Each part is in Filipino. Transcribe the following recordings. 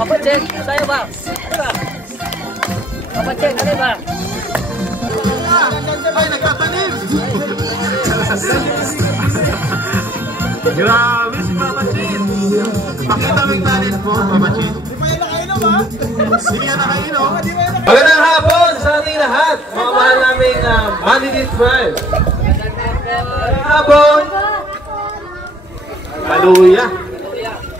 Kapatid, sa'yo ba? Ano ba? Kapatid, ano ba? Ay, nagkatanim! Grabe si Papa Chin! Pakita mo yung talent mo, Papa Chin. Di pa yan nakainom, ha? Hindi yan nakainom. Magandang hapon sa ating lahat, mga mahal naming Manidit friends. Magandang hapon! Hallelujah!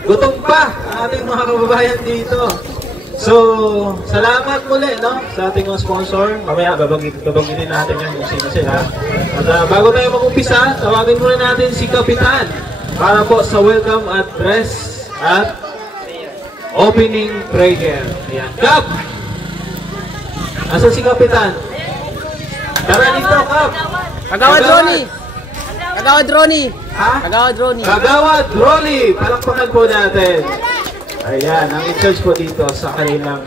Gutom pa ang ating mga kababayan dito. So, salamat muli, no, sa ating mga sponsor. Mamaya, babanggitin natin yan kung sino sila. At bago tayo mag-umpisa, tawagin muna natin si Kapitan para po sa welcome address at opening prayer. Ayan. Kap! Asan si Kapitan? Tara dito, Kap! Kagawad Ronnie! Kagawad Ronnie! Ha? Kagawad Ronnie! Kagawad Ronnie! Palakpakan po natin. Ayan, ang in-charge po dito sa kanilang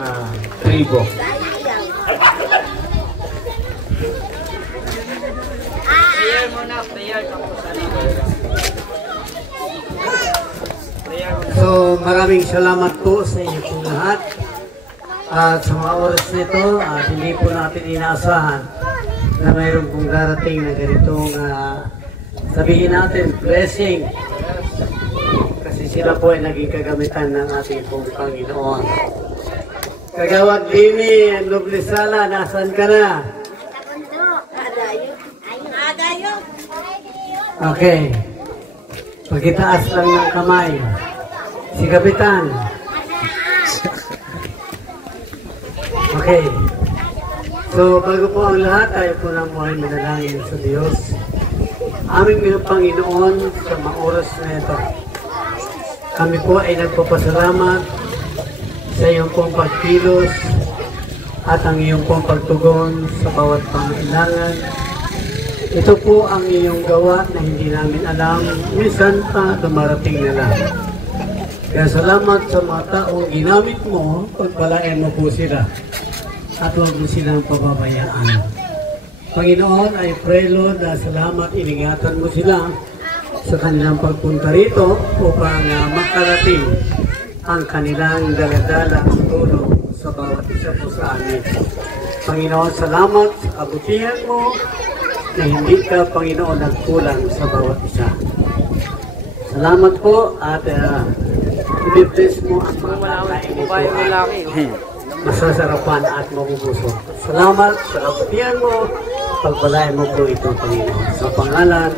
tribo. Prayer muna, prayer. So maraming salamat po sa inyo pong lahat. At sa mga oras nito, hindi po natin inaasahan na mayroon pong darating na ganitong sabihin natin, blessing. Kasi sila po ay naging kagamitan ng ating pong Panginoon. Kagawad Lini, Noblesala, nasan ka na? Okay. Pagkitaas lang ng kamay. Si Kapitan. Okay. So, bago po ang lahat, tayo po na mo ay manalangin sa Diyos. Aming Panginoon, sa mga oras na ito, kami po ay nagpapasalamat sa iyong pong pagkilos at ang iyong pong pagtugon sa bawat pangailangan. Ito po ang iyong gawa na hindi namin alam, minsan pa dumarating na lang. Kaya salamat sa mga taong ginamit mo, pagpalain mo po sila at huwag mo silang pababayaan. Panginoon, I pray Lord na salamat, iningatan mo sila sa kanilang pagpunta rito upang makarating ang kanilang daladalang tulong sa bawat isa po sa amin. Panginoon, salamat sa kabutihan mo na hindi ka, Panginoon, nagkulang sa bawat isa. Salamat po at i-bless mo ang mga kain ito at masasarapan at mabubusog. Salamat sa kabutihan mo, pagpalain mo po ito, Panginoon, sa pangalan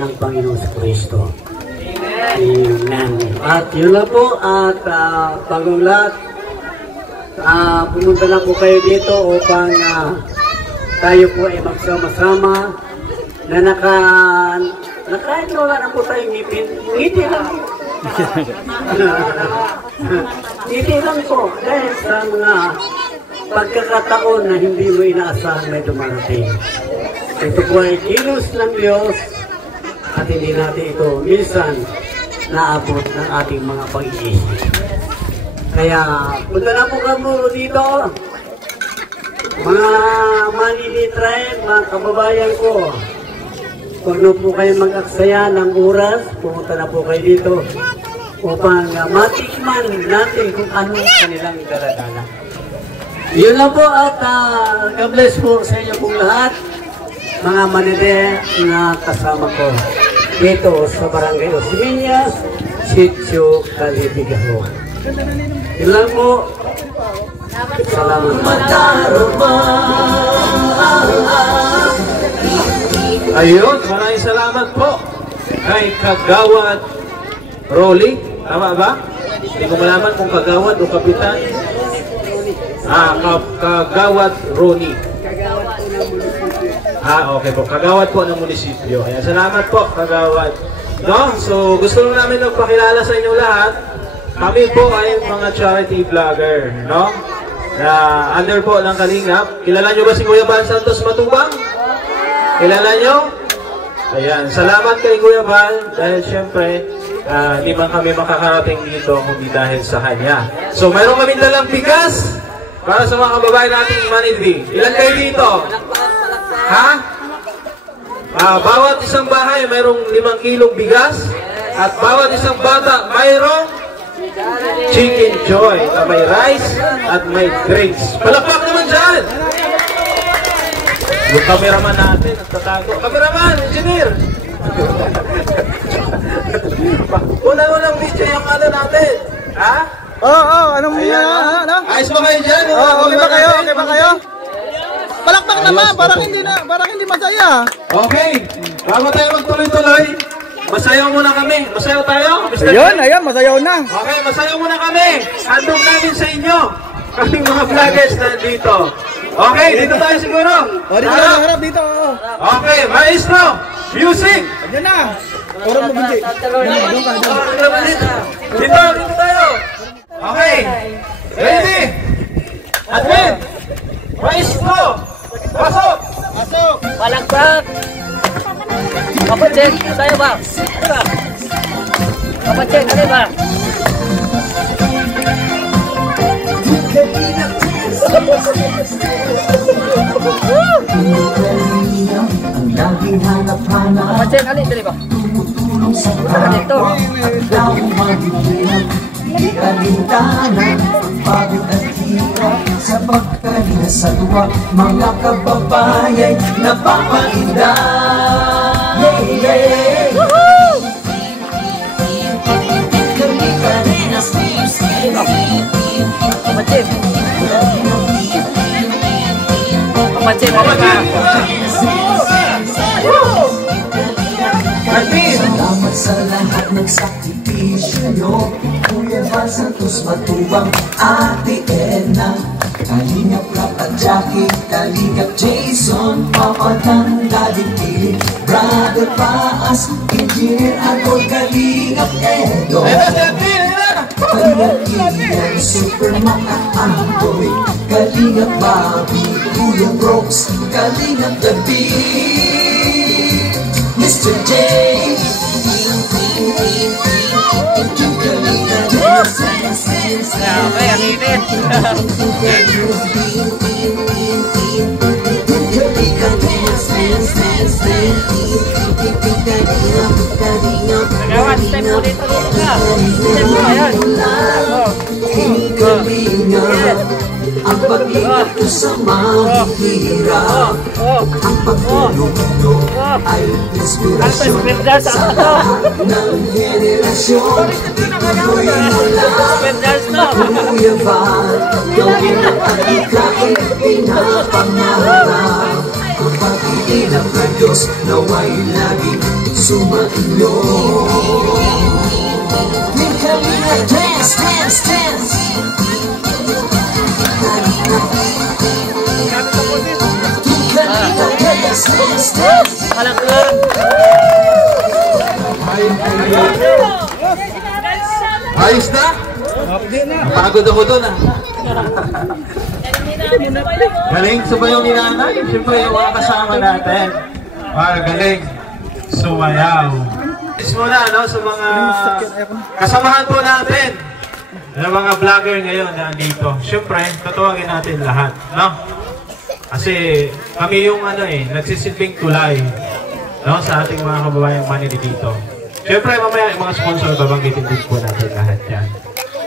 ng Panginoon sa Kristo. Amen. At yun lang po, at bagong lahat, pumunta lang po kayo dito upang tayo po ay magsama-sama na kahit wala na po tayong ngipin, ngiti lang po. Ngiti lang po dahil sa mga pagkakataon na hindi mo inaasahan may dumarating. Ito po ay kilos ng Diyos at hindi natin ito minsan naabot ng ating mga pag-iisip. Kaya punta na po kamo dito, mga Manidit, mga kababayan ko. Huwag na po kayo mag-aksaya ng oras, pumunta na po kayo dito upang matikman natin kung anong kanilang daladala. Yun lang po at God bless po sa inyo pong lahat, mga Manidit na kasama ko dito sa Barangay Osimiñas, Sitio Calibigaho. Yun lang po. Salamat. Ayun, maraming salamat po kay Kagawad Rolly. Tama ba? Hindi ko malaman kung Kagawad o Kapitan. Kagawad Ronnie. Okay po. Kagawad po ng munisipyo. Ayan, salamat po, Kagawad. No? So, gusto namin magpakilala sa inyo lahat. Kami po ay mga charity vlogger, no? Under po ng Kalingap. Kilala nyo ba si Kuya Bal Santos Matubang? Kilala nyo? Ayan, salamat kay Kuya Bal dahil syempre hindi man kami makakarating dito kundi dahil sa kanya. So mayroon kami dalang bigas para sa mga kababayan nating Manidri. Ilan kayo dito? Ha? Bawat isang bahay mayroong 5 kilong bigas at bawat isang bata mayroong Chicken Joy na may rice at may drinks. Palakpak naman dyan! Yung cameraman natin, nagtatago. Cameraman, engineer! Unang-unang video yung ano natin. Ha? Oo, anong ano? Ayos ba kayo dyan? Okay ba kayo? Okay ba kayo? Palakpak naman, parang hindi masaya. Okay, bago tayo magtuloy-tuloy, masayaw muna kami. Masayaw tayo? Mr. Ayun, masayaw na. Okay, masayaw muna kami. Handog namin sa inyo. Kaming mga vloggers na dito. Okay, dito tayo siguro. O, dito tayo, harap dito. Okay, maestro, music. Diyan na. Puro mo bunti. Dito tayo. Okay, ready? Admin, maestro, pasok. Palakpak! Kapatid, tayo ba? Ano ba? Kapatid, ano ba? Kapatid, alin, dali ba? Dito. Kalintanan, pagod at hirap sa pagkalina sa luwa, mga kababayay napapainda. Kapatid. Kapatid, ano ba? Salamat sa lahat ng sakripisyo nyo, Kuya Val Santos Matubang, Ate Edna, Kalingap Rap at Jackie, Kalingap Jason, Papa Dan, Daddy Philip, Brother Paas, Engineer Agol, Kalingap Edo, Kalingap Ian, Super Maka-Amboy, Kalingap Bobby, Kuya Brooks, Kalingap David, Mr. J. Okay, ang init. Nagawa, step mo dito ka. Step mo, ayan. Ang pag-ingat ko sa mahihirap, ang pagtulong mo ay inspirasyon sa lahat ng henerasyon. Ituloy mo lang, Kuya Val, gawin ang pagkain, pinapangarap. Ang pag-iinap ng Diyos naway laging sumainyo. Kalina, dance, dance, dance. Palakpak! Ayos na? Napagod ako doon ah. Galing sumayaw ni nanay. Siyempre yung mga kasama natin. Galing sumayaw. Is muna no, sa mga kasamahan po natin ng mga vlogger ngayon na andito. Siyempre, tatuwagin natin lahat, no? Kasi kami yung nagsisilbing tulay, no, sa ating mga kababayang manili dito. Siyempre, mamaya yung mga sponsor, babanggitin din po natin lahat yan.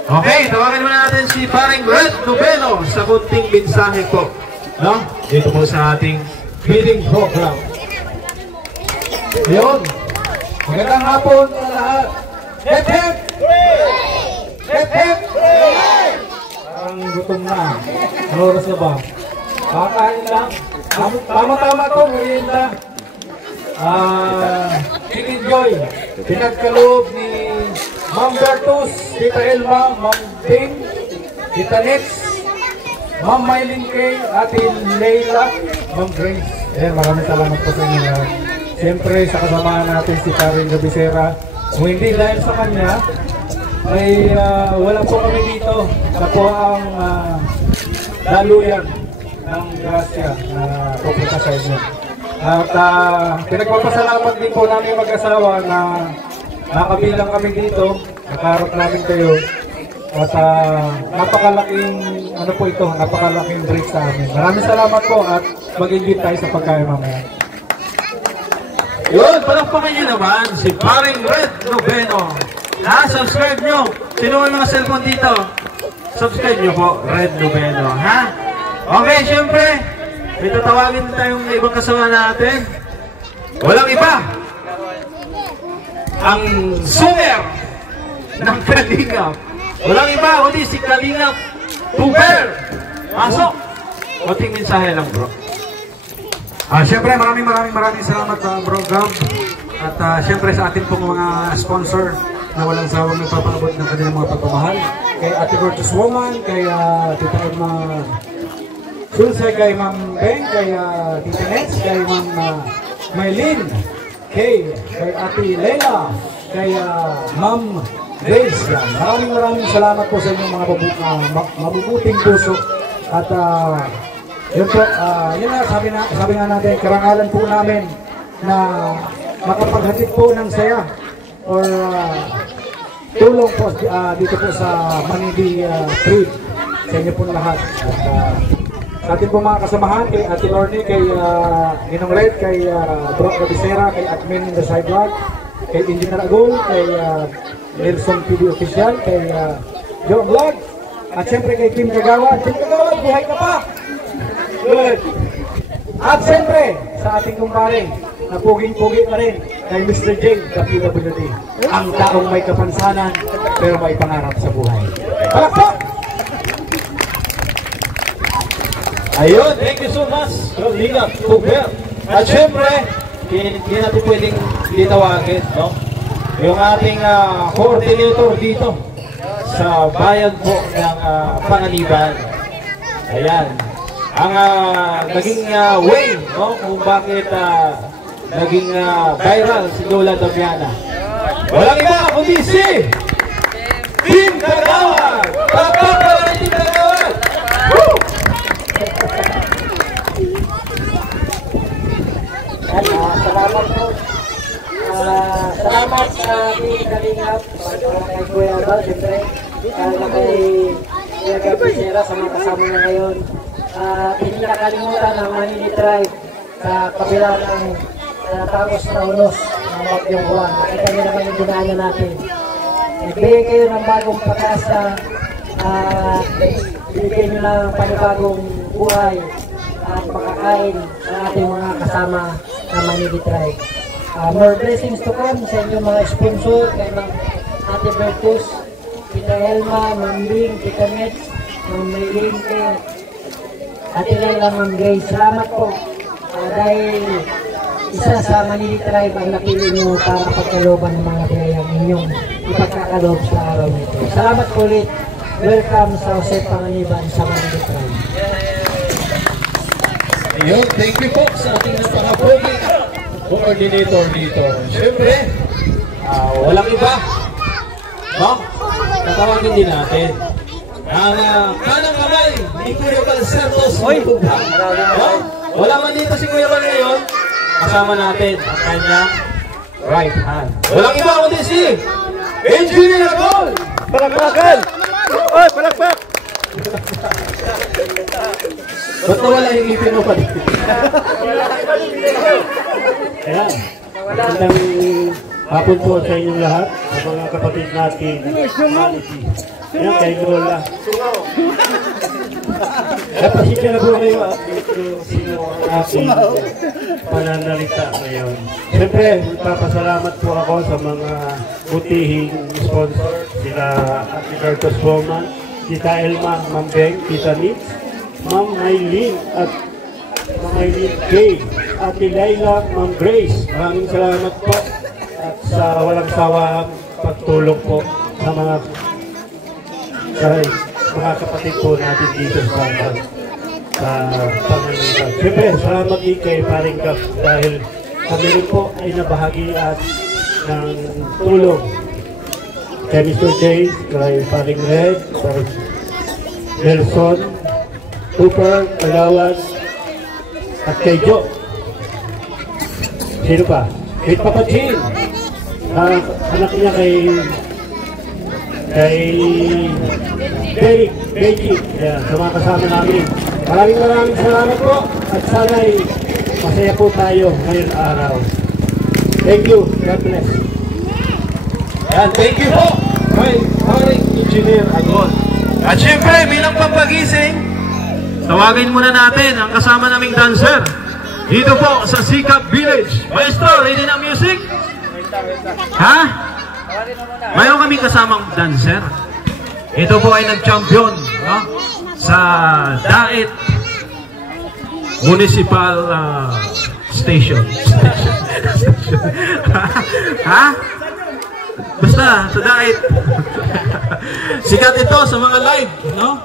Okay, tawagin muna natin si Paring Red Noveno sa kunting mensahe po, no? Dito po sa ating feeding program. Yun. Magandang hapon sa lahat. Hep hep! Hep hep! Parang gutom na. Ano oras na ba? Kakain lang. Tama-tama to, merienda. Chicken Joy. Pinagkaloob ni Ma'am Bertus, Tita Elma, Ma'am Ting, Tita Nix, Ma'am Mylene Kay, Ate Leila, Ma'am Grace. Maraming salamat po sa inyo. Siyempre sa kasamahan natin si Karen Gabisera. Kung hindi dahil sa kanya, ay wala po kami dito. Sa po ang daluyan ng grasya na pupunta sa inyo. At pinagpapasalamat din po namin mag-asawa na nakabilang kami dito, nakaharap namin kayo. At napakalaking napakalaking break sa amin. Maraming salamat po at mag-invite tayo sa pagkain mamaya. Yun, palakpakan nyo naman si Paring Red Noveno. Subscribe nyo Sino may mga cellphone dito? Subscribe nyo po, Red Noveno, ha? Okay, syempre, may tatawagin tayong ibang kasama natin. Walang iba. Ang sumer ng Kalingap. Walang iba, kundi si Kalingap Tuber. Pasok. Konting mensahe lang, bro. Siyempre, maraming salamat Bro Gab. At siyempre sa ating pong mga sponsor na walang sawang nagpapaabot ng kanilang mga pagmamahal. Kay Ate Virtuous Woman, kay Tita Edma Sulsay, kay Ma'am Beng, kay Tita Nets, kay Ma'am Maylin, kay Ate Leila, kay Ma'am Grace. Maraming salamat po sa inyong mga mabubuting puso. At yun po, yun na, sabi nga natin, karangalan po namin na makapaghatid po ng saya or tulong po dito po sa Manidi Trip sa inyo po lahat. At sa ating po mga kasamahan, kay Ate Lorne, kay Ninong Red, kay Brock Rabisera, kay Admin in the Sidewalk, kay Engineer Agol, kay Nelson TV Official, kay Joe Vlog, at siyempre kay Kim Kagawad. Kim Kagawad, buhay ka pa! Good! At siyempre, sa ating kumpare, na puging-pugi pa rin, kay Mr. J, WWD. Ang taong may kapansanan, pero may pangarap sa buhay. Palakpak! Ayun, thank you so much, Kalingap Tuber. At syempre, hindi natin pwedeng ditawagin, no? Yung ating coordinator dito sa bayan po ng Panganiban. Ayan. Ang naging way, no? Kung bakit naging viral si Lola Damiana. Walang iba kundi si Team Kagawad! Tapak pa lang Team Kagawad! Woo! Salamat po. Salamat sa ating Kalingap, kay Kuya Albal, siyempre, na kay Kuya Gabriela sa mga kasama na ngayon. Hindi nakalimutan ang Manili Tribe sa kabila ng tangos na unos ng Bagyong Juan. Nakita niyo naman yung dinaanan natin. Nagbigay kayo ng bagong pag-asa, bigay niyo ng panibagong buhay at makakain ng ating mga kasama na Manili Tribe. More blessings to come sa inyong mga sponsor, kay Ate Bertus, Tita Elma, Ma'am Bing, Tita Nets, Ma'am Maylin, Ate Leila, Ma'am Grace. Salamat po dahil isa sa Manili Tribe ang napili nyo para pagkalooban ng mga biyayang inyong ipagkakaloob sa araw nito. Salamat po ulit. Welcome sa Jose Panganiban sa Manili Tribe. Ayun, thank you po sa ating napaka-pogi coordinator dito. Siyempre, walang iba, no? Tatawagin din natin ang kanang kamay ni Kuya Bal Santos. No? Wala man dito si Kuya Bal ngayon, kasama natin ang kanyang right hand. Walang iba kundi si Engineer Agol! Palakpakan! Oy, palakpak! Ba't nawala yung ipin mo pa dito? Ayan, magandang hapon po sa inyong lahat, sa mga kapatid natin. Ayan, kay Lola. Napasitya na po kayo at sino ang aking pananalita ngayon. Siyempre, magpapasalamat po ako sa mga butihing sponsor, sila Ate Virtuous Woman, Tita Elma, Ma'am Beng, Tita Nits, Ma'am Maylin at Ma'am Maylin Kay, Ate Leila, Ma'am Grace. Maraming salamat po at sa walang sawang pagtulong po sa mga kapatid po natin dito sa Panganiban. Siyempre, salamat din kay Paring Gab dahil kami rin po ay nabahagian ng tulong kay Mr. J, kay Paring Red, kay Nelson, Cooper, Kagawad, at kay Joe. Sino pa? Kay Papa Jean. Anak niya kay Derek, Beji. Sa mga kasama namin. Maraming salamat po. At sana'y masaya po tayo ngayong araw. Thank you. God bless. And thank you po. Kay Paring Engineer Agon. At syempre, bilang pampagising, tawagin muna natin ang kasama naming dancer dito po sa Sikap Village. Maestro, ready na music? Ha? Mayroon kaming kasamang dancer. Ito po ay nag-champion, no? Sa Daet Municipal Station. Ha? Basta, sa Daet. Sikat ito sa mga live, no?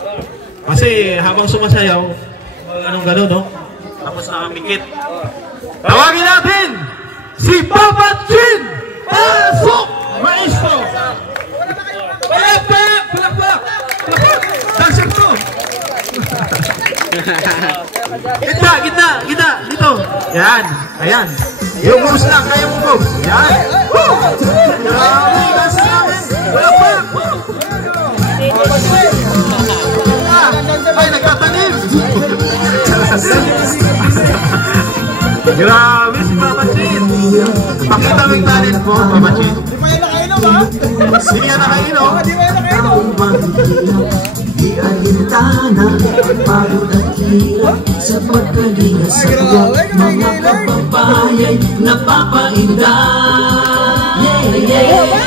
Kasi habang sumasayaw, anong gano'n, no? Tapos nakamikit. Tawagin natin si Papa Chin! Pasok! Maestro! Palakpak! Palakpak! Palakpak! Dancer to! Gitna! Gitna! Gitna! Dito! Yan! Ayan! Yung moves lang! Kaya mong moves! Yan! Woo! Grabe! Dancer namin! Palakpak! Ay! Nagtatanim! Grabe si Papa Chin! Pakita mo yung talent mo, Papa Chin. Di pa yan nakainom ha? Hindi yan nakainom. Di pa yan nakainom. Di alintana, pagod at hirap sa pagkalinga sa buwan. Mga kababayay napapainda. Yeah, yeah.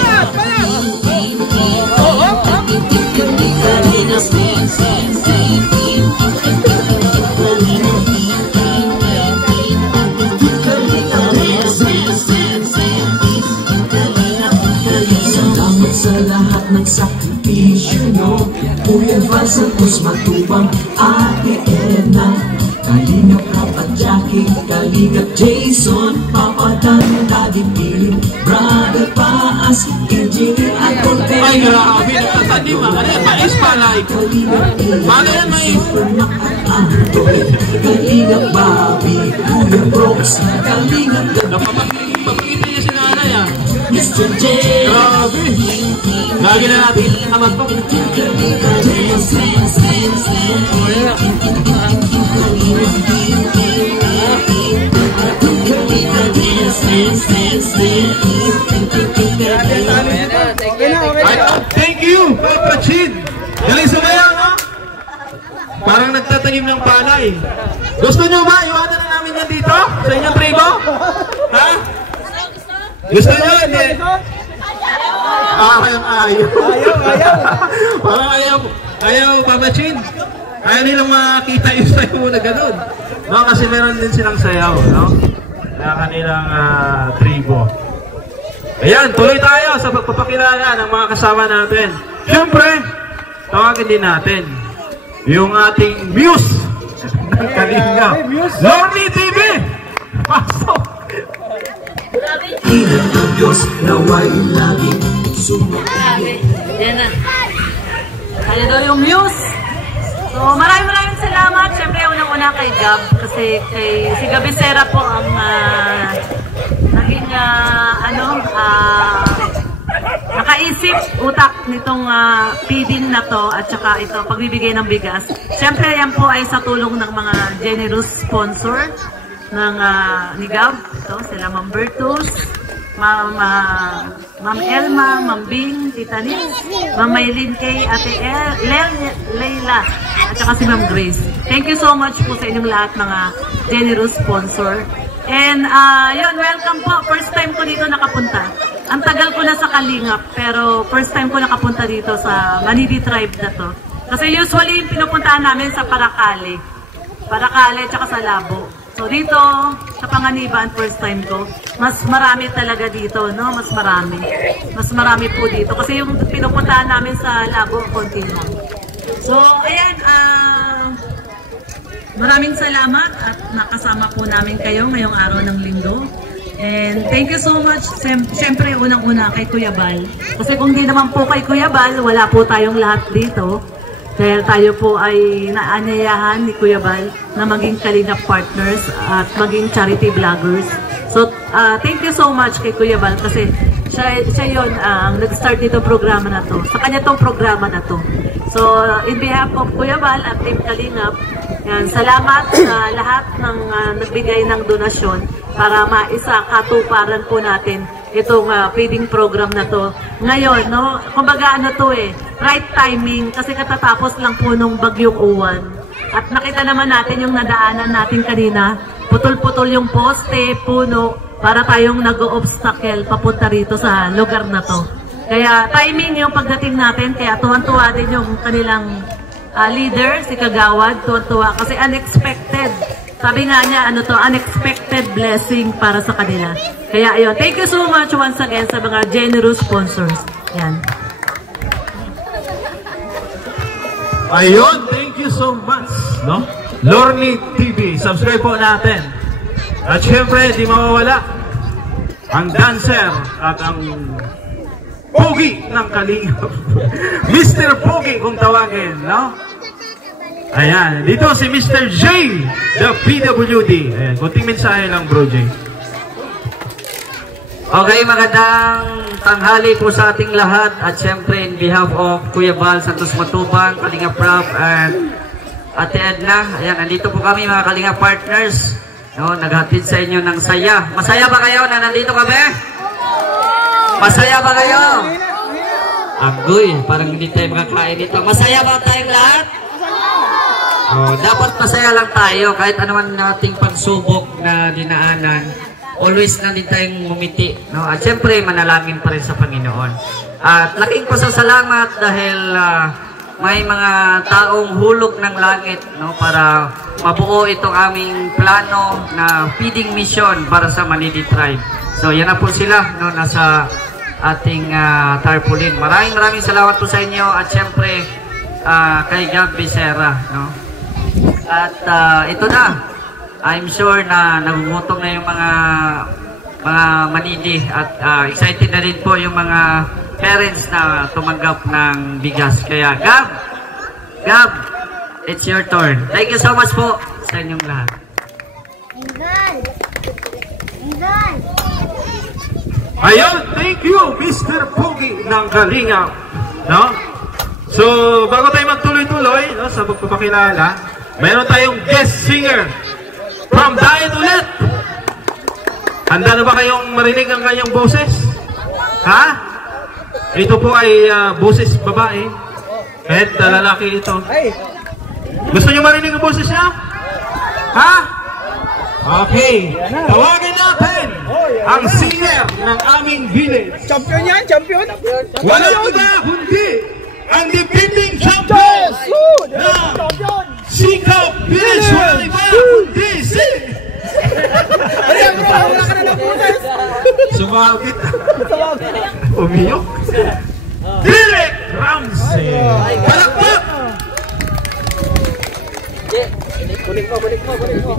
Sa lahat ng sakripisyo nyo, Kuya Val Santos Matubang, Ate Edna, Kalingap Rapat Jackie, Kalingap Jason, Papa Dan, Daddy Piling, Brother Paas, Engineer Agon. Ay, grabe, nagtatanim ha. Ano yan, mais palay. Paano yan, mais? Kalingap Bobby, Kuya Brooks, Kalingap Napapakita niya si nanay ha. Mr. J. Grabe. Lagi na natin naman po. Thank you, Papa Chin. Galing sumayaw, no? Parang nagtatanim ng palay. Gusto nyo ba? Iwanan na namin yan dito? Sa inyong tribo? Ha? Gusto nyo? Hindi. Ayaw. Parang ayaw, Papa Chin. Ayaw nilang makita yung sayo na gano'n. No, kasi meron din silang sayaw, no? Na kanilang tribo. Ayan, tuloy tayo sa pagpapakilala ng mga kasama natin. Siyempre, tawagin din natin yung ating muse ng Kalinga. Lorny TV! Pasok! Ilan ng Diyos naway laging sumabi. Yan na. Kaya daw yung muse. So maraming salamat. Siyempre unang-una kay Gab. Kasi si Gabicera po ang naging nakaisip utak nitong feeding na to at saka ito pagbibigay ng bigas. Siyempre yan po ay sa tulong ng mga generous sponsor ng ni Gab. Ito sila Ma'am Bertus, Ma'am Elma, Ma'am Bing, Tita Liz, Ma'am Maylin Kay, Ate Leila, at saka si Ma'am Grace. Thank you so much po sa inyong lahat mga generous sponsor. And yun, welcome po. First time ko dito nakapunta. Ang tagal ko na sa Kalingap, pero first time ko nakapunta dito sa Manidi tribe na to. Kasi usually pinupuntahan namin sa Paracale at saka sa Labo. So dito, sa Panganiban, first time ko, mas marami talaga dito, no? Mas marami po dito. Kasi yung pinupuntahan namin sa Labo, konti lang. So, ayan, maraming salamat at nakasama po namin kayo ngayong araw ng linggo. And thank you so much, siyempre unang-una kay Kuya Bal. Kasi kung di naman po kay Kuya Bal, wala po tayong lahat dito. Dahil tayo po ay naanyayahan ni Kuya Bal na maging Kalingap partners at maging charity vloggers. So, thank you so much kay Kuya Bal kasi siya yun ang nag-start dito programa na to. Sa kanya tong programa na to. So, in behalf of Kuya Bal at Team Kalingap, yan, salamat sa lahat ng nagbigay ng donasyon para maisa katuparan po natin itong feeding program na to. Ngayon, no, kumbaga ano to right timing kasi katatapos lang po nung bagyong uwan. At nakita naman natin yung nadaanan natin kanina, putol-putol yung poste, puno, para tayong nag-o-obstacle papunta rito sa lugar na to. Kaya timing yung pagdating natin, kaya tuwan-tuwa din yung kanilang leader, si Kagawad, tuwan-tuwa kasi unexpected. Sabi nga niya, ano to, unexpected blessing para sa kanila. Kaya ayun, thank you so much once again sa mga generous sponsors. Yan. Ayun, thank you so much, no? Lorny TV, subscribe po natin. At syempre, di mawawala ang dancer at ang Pogi ng Kalingap. Mr. Pogi kung tawagin, no? Ayan, dito si Mr. J, the PWD. Ayan, kunting mensahe lang, Bro J. Okay, magandang tanghali po sa ating lahat at syempre in behalf of Kuya Val Santos Matubang, Kalingap Rap and Ate Edna. Ayan, nandito po kami mga Kalingap partners. No, naghatid sa inyo ng saya. Masaya ba kayo na nandito kami? Masaya ba kayo? Agoy, parang hindi tayo makakain dito. Masaya ba tayong lahat? Oh, dapat masaya lang tayo kahit anuman nating pagsubok na dinaanan. Always na din tayong ngumiti, no? At syempre manalangin pa rin sa Panginoon. At laking pasasalamat dahil may mga taong hulog ng langit, no, para mabuo itong aming plano na feeding mission para sa Manidi Tribe. So yan na po sila, no, nasa ating tarpaulin. Maraming salamat po sa inyo at syempre kay Gab Becerra, no? At ito na, I'm sure na nagugutom na yung mga Manidi at excited na rin po yung mga parents na tumanggap ng bigas. Kaya Gab, it's your turn. Thank you so much po sa inyong lahat. Ayun, thank you, Mr. Pogi ng Kalingap, no? So, bago tayo magtuloy-tuloy, no, sa pagpapakilala, mayroon tayong guest singer from Dayan ulit. Handa na ba kayong marinig ang kanyang boses? Ha? Ito po ay boses babae. Kahit lalaki ito. Gusto nyo marinig ang boses niya? Ha? Okay. Tawagin natin ang singer ng aming village. Champion yan, champion. Walang iba kundi ang defending champion ng Sikap Village. Walang iba kundi si Wala ka na ng punas. Sumabit. Umiyok. Derek Ramsey. Palakpak. Kunik mo.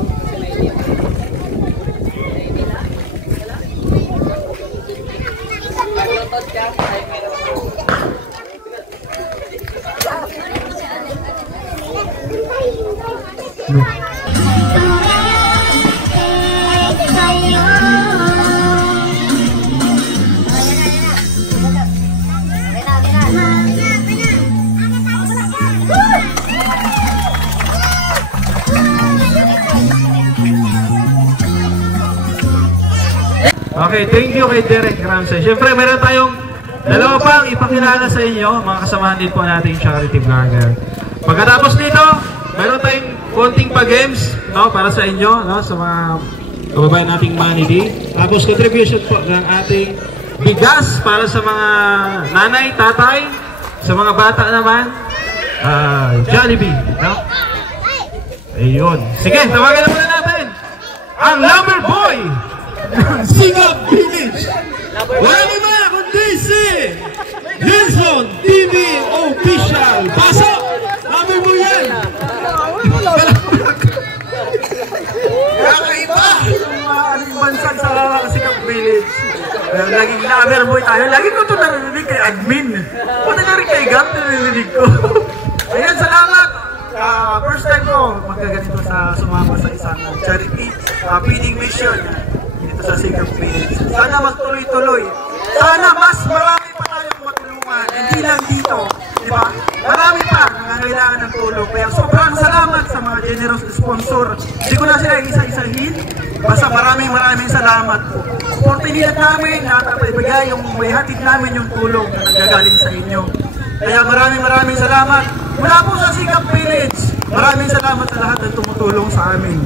Okay, thank you kay Derek Ramsey. Siyempre, meron tayong dalawa pang ipakilala sa inyo, mga kasamahan din po nating charity vlogger. Pagkatapos nito, meron tayong konting pa-games, no, para sa inyo, no, sa mga kababayan nating Manidi. Tapos contribution po ng ating bigas para sa mga nanay, tatay, sa mga bata naman, Jollibee, no? Ayun. Sige, tawagan na muna natin ang lover boy ng Sikap Village. Wala naman kundi si Nelson TV Official. Pasok! Lover boy yan! Kakaiba! Yung bansan sa Sikap Village. Laging lover boy tayo. Lagi ko ito narinig kay admin. Pati na rin kay Gab, narinig ko. Ayan, salamat! First time ko magkaganito sa sumama sa isang charity feeding mission dito sa Sikap Village. Sana magtuloy-tuloy. Sana mas marami pa tayong matulungan. Hindi lang dito. Diba? Marami pa nangangailangan ng tulong. Kaya sobrang salamat sa mga generous sponsor. Hindi ko na sila isa-isahin. Basta maraming salamat po. Oportunidad namin na ibigay yung may hatid namin yung tulong na nanggagaling sa inyo. Kaya maraming salamat. Mula po sa Sikap Village, maraming salamat sa lahat ng tumutulong sa amin.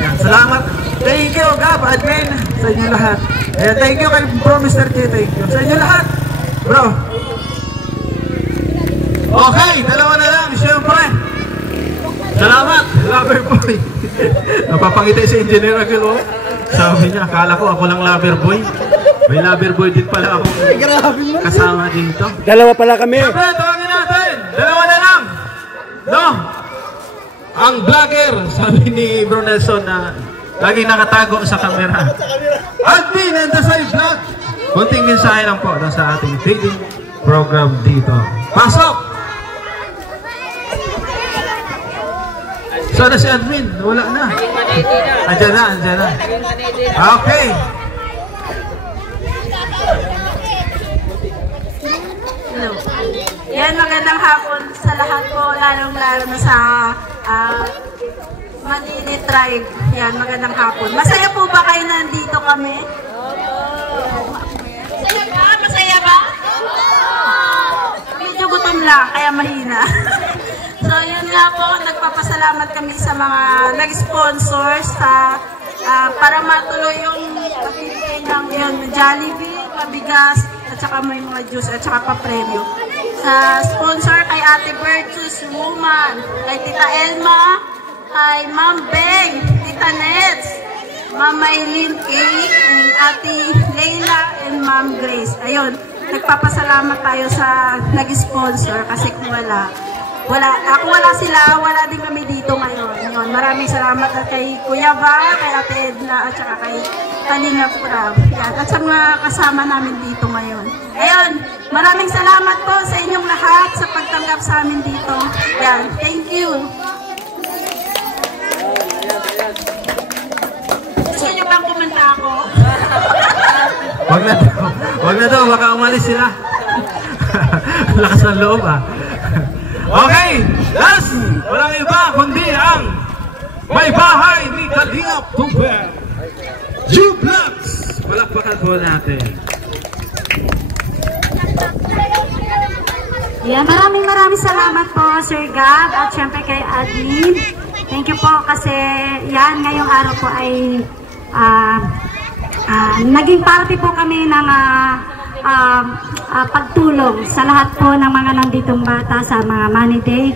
Yan, salamat. Thank you, Gab, admin, sa inyo lahat. And thank you kay Bro Mr. J. Thank you. Sa inyo lahat, bro. Okay, dalawa na lang, siyempre. Salamat, lover boy. Napapangiti si Engineer Aguilo. Sabi niya, akala ko ako lang lover boy. May lover boy din pala ako kasama dito. Dalawa pala kami. Siyempre, tawagin natin. Dalawa na lang. No? Ang vlogger, sabi ni Bro Nelson na lagi nakatago sa camera. Admin and the side vlog. Kunting mensahe lang po sa ating daily program dito. Pasok! Sana si admin, wala na. Andiyan na. Okay. Hello. Yan, magandang hapon sa lahat po, lalong-lalo na sa Manini Tribe. Yan, magandang hapon. Masaya po ba kayo nandito kami? Masaya ba? Medyo gutom lang, kaya mahina. So, yun nga po, nagpapasalamat kami sa mga nag-sponsor para matuloy yung pabibigay ng Jollibee, pabigas, at saka may mga juice, at saka pa-premyo. Sa sponsor kay Ate Virtuous Woman, kay Tita Elma, kay Ma'am Beng, Tita Nets, Ma'am Maylin K, and Ate Leila, and Ma'am Grace. Ayun, nagpapasalamat tayo sa nag-sponsor kasi kung wala sila, wala din kami dito ngayon. Yun, maraming salamat at kay Kuya Ba, kay Ate Edna, at saka kay Kalinga Prab. Yan, at sa mga kasama namin dito ngayon. Ayun, maraming salamat po sa inyong lahat sa pagtanggap sa amin dito. Yan, thank you. Gusto nyo bang kumanta ako? Wag na daw, baka umalis sila. Lakas ng loob Okay, last, walang iba kundi ang may bahay ni Kalingap Tuber, Jublax. Palakpakan po natin. Yeah, maraming salamat po Sir Gab at syempre kay admin. Thank you po kasi yan ngayong araw po ay naging party po kami ng pagtulong sa lahat po ng mga nanditong bata sa mga Money Day.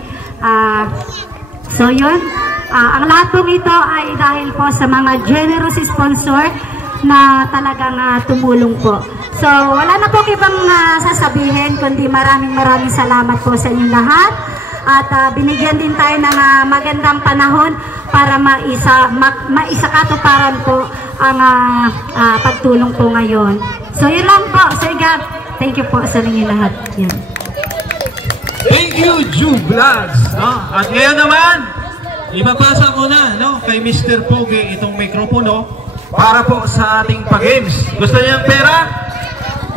So yun, ang lahat po ito ay dahil po sa mga generous sponsor na talagang tumulong po. So wala na po ibang sasabihin kundi maraming salamat po sa inyong lahat at binigyan din tayo ng magandang panahon para maisakatuparan po ang pagtulong po ngayon. So yun lang po, Sir Gab. Thank you po sa inyo lahat. Yan. Thank you, Jublax. At ngayon naman, ipapasa ko na kay Mr. Pogi itong mikropono para po sa ating pag-games. Gusto niyo ng pera?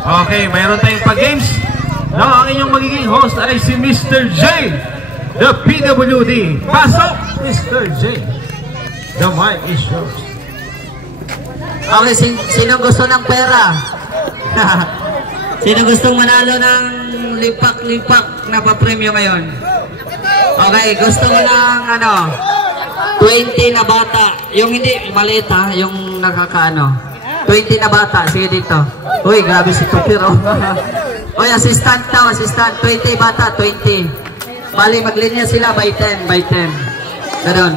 Okay, mayroon tayong pag-games. Ang inyong magiging host ay si Mr. J, the PWD. Pasok, Mr. J. The mic is yours. Okay, sino gusto ng pera? Sino gustong manalo ng lipak-lipak na pa-premyo ngayon? Okay, gusto mo ng 20 na bata. Yung hindi maliit yung nakakaano. 20 na bata, sige dito. Uy, grabe si Tupir. Uy, assistant daw, assistant. 20 bata, 20. Bali, maglinya sila by 10, by 10. Ganon.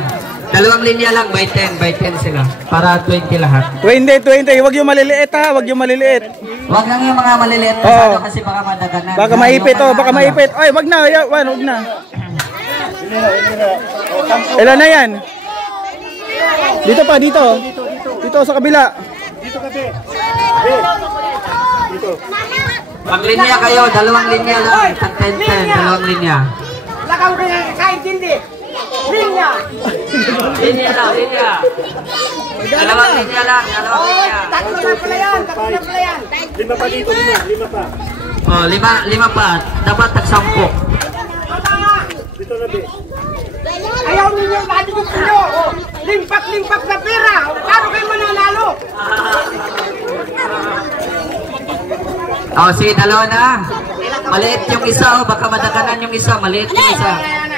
Dalawang linya lang, by 10 sila. Para 20 lahat. 20. Huwag yung maliliit Huwag yung maliliit. Huwag lang yung mga maliliit. Kasi baka madaganan. Baka maipit baka maipit. Ay, wag na. Wag na. Ilan na yan? Dito pa, dito. Dito sa kabila. Dito kasi. Dito. Maglinya kayo, dalawang linya lang. 10, dalawang linya. Lakaw kayo kaintindi. Linya. Linya lang, linya. Dalawang linya lang, dalawang linya. Tatlo na pala yan. Lima pa dito, lima pa. Oh, lima pa. Dapat tag-10. Dito na, be. Ayaw ninyo, bakit gusto nyo? limpak na pera. Paano kayo mananalo? Sige, dalawa na. Maliit yung isa, baka madaganan yung isa. Maliit yung isa.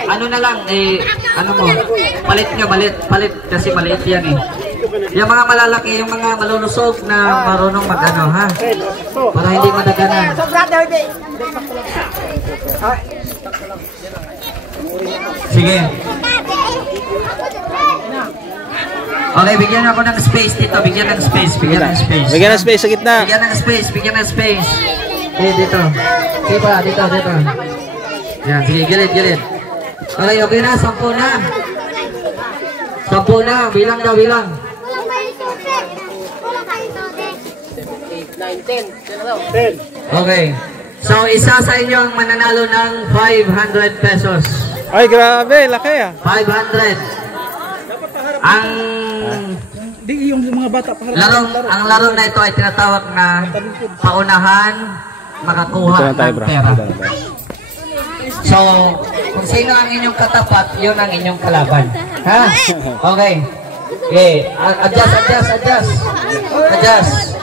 Ano na lang, ano mo? Palit kasi maliit yan eh. Yung mga malalaki, yung mga malulusog na marunong mag-ano, ha? Para hindi madaganan. Sige. Okay, bigyan ako ng space dito. Bigyan ng space sa gitna. Bigyan ng space. Dito. Dito. Yan, sige, gilid. Okay na, 10 na. 10 na, bilang. 8, 9, 10. Okay. So, isa sa inyo ang mananalo ng 500 pesos. Ay, grabe, laki ah. 500. Ang laro na ito ay tinatawag na paunahan makakuha ng pera. So, kung sino ang inyong katapat, yun ang inyong kalaban. Ha? Okay. Adjust.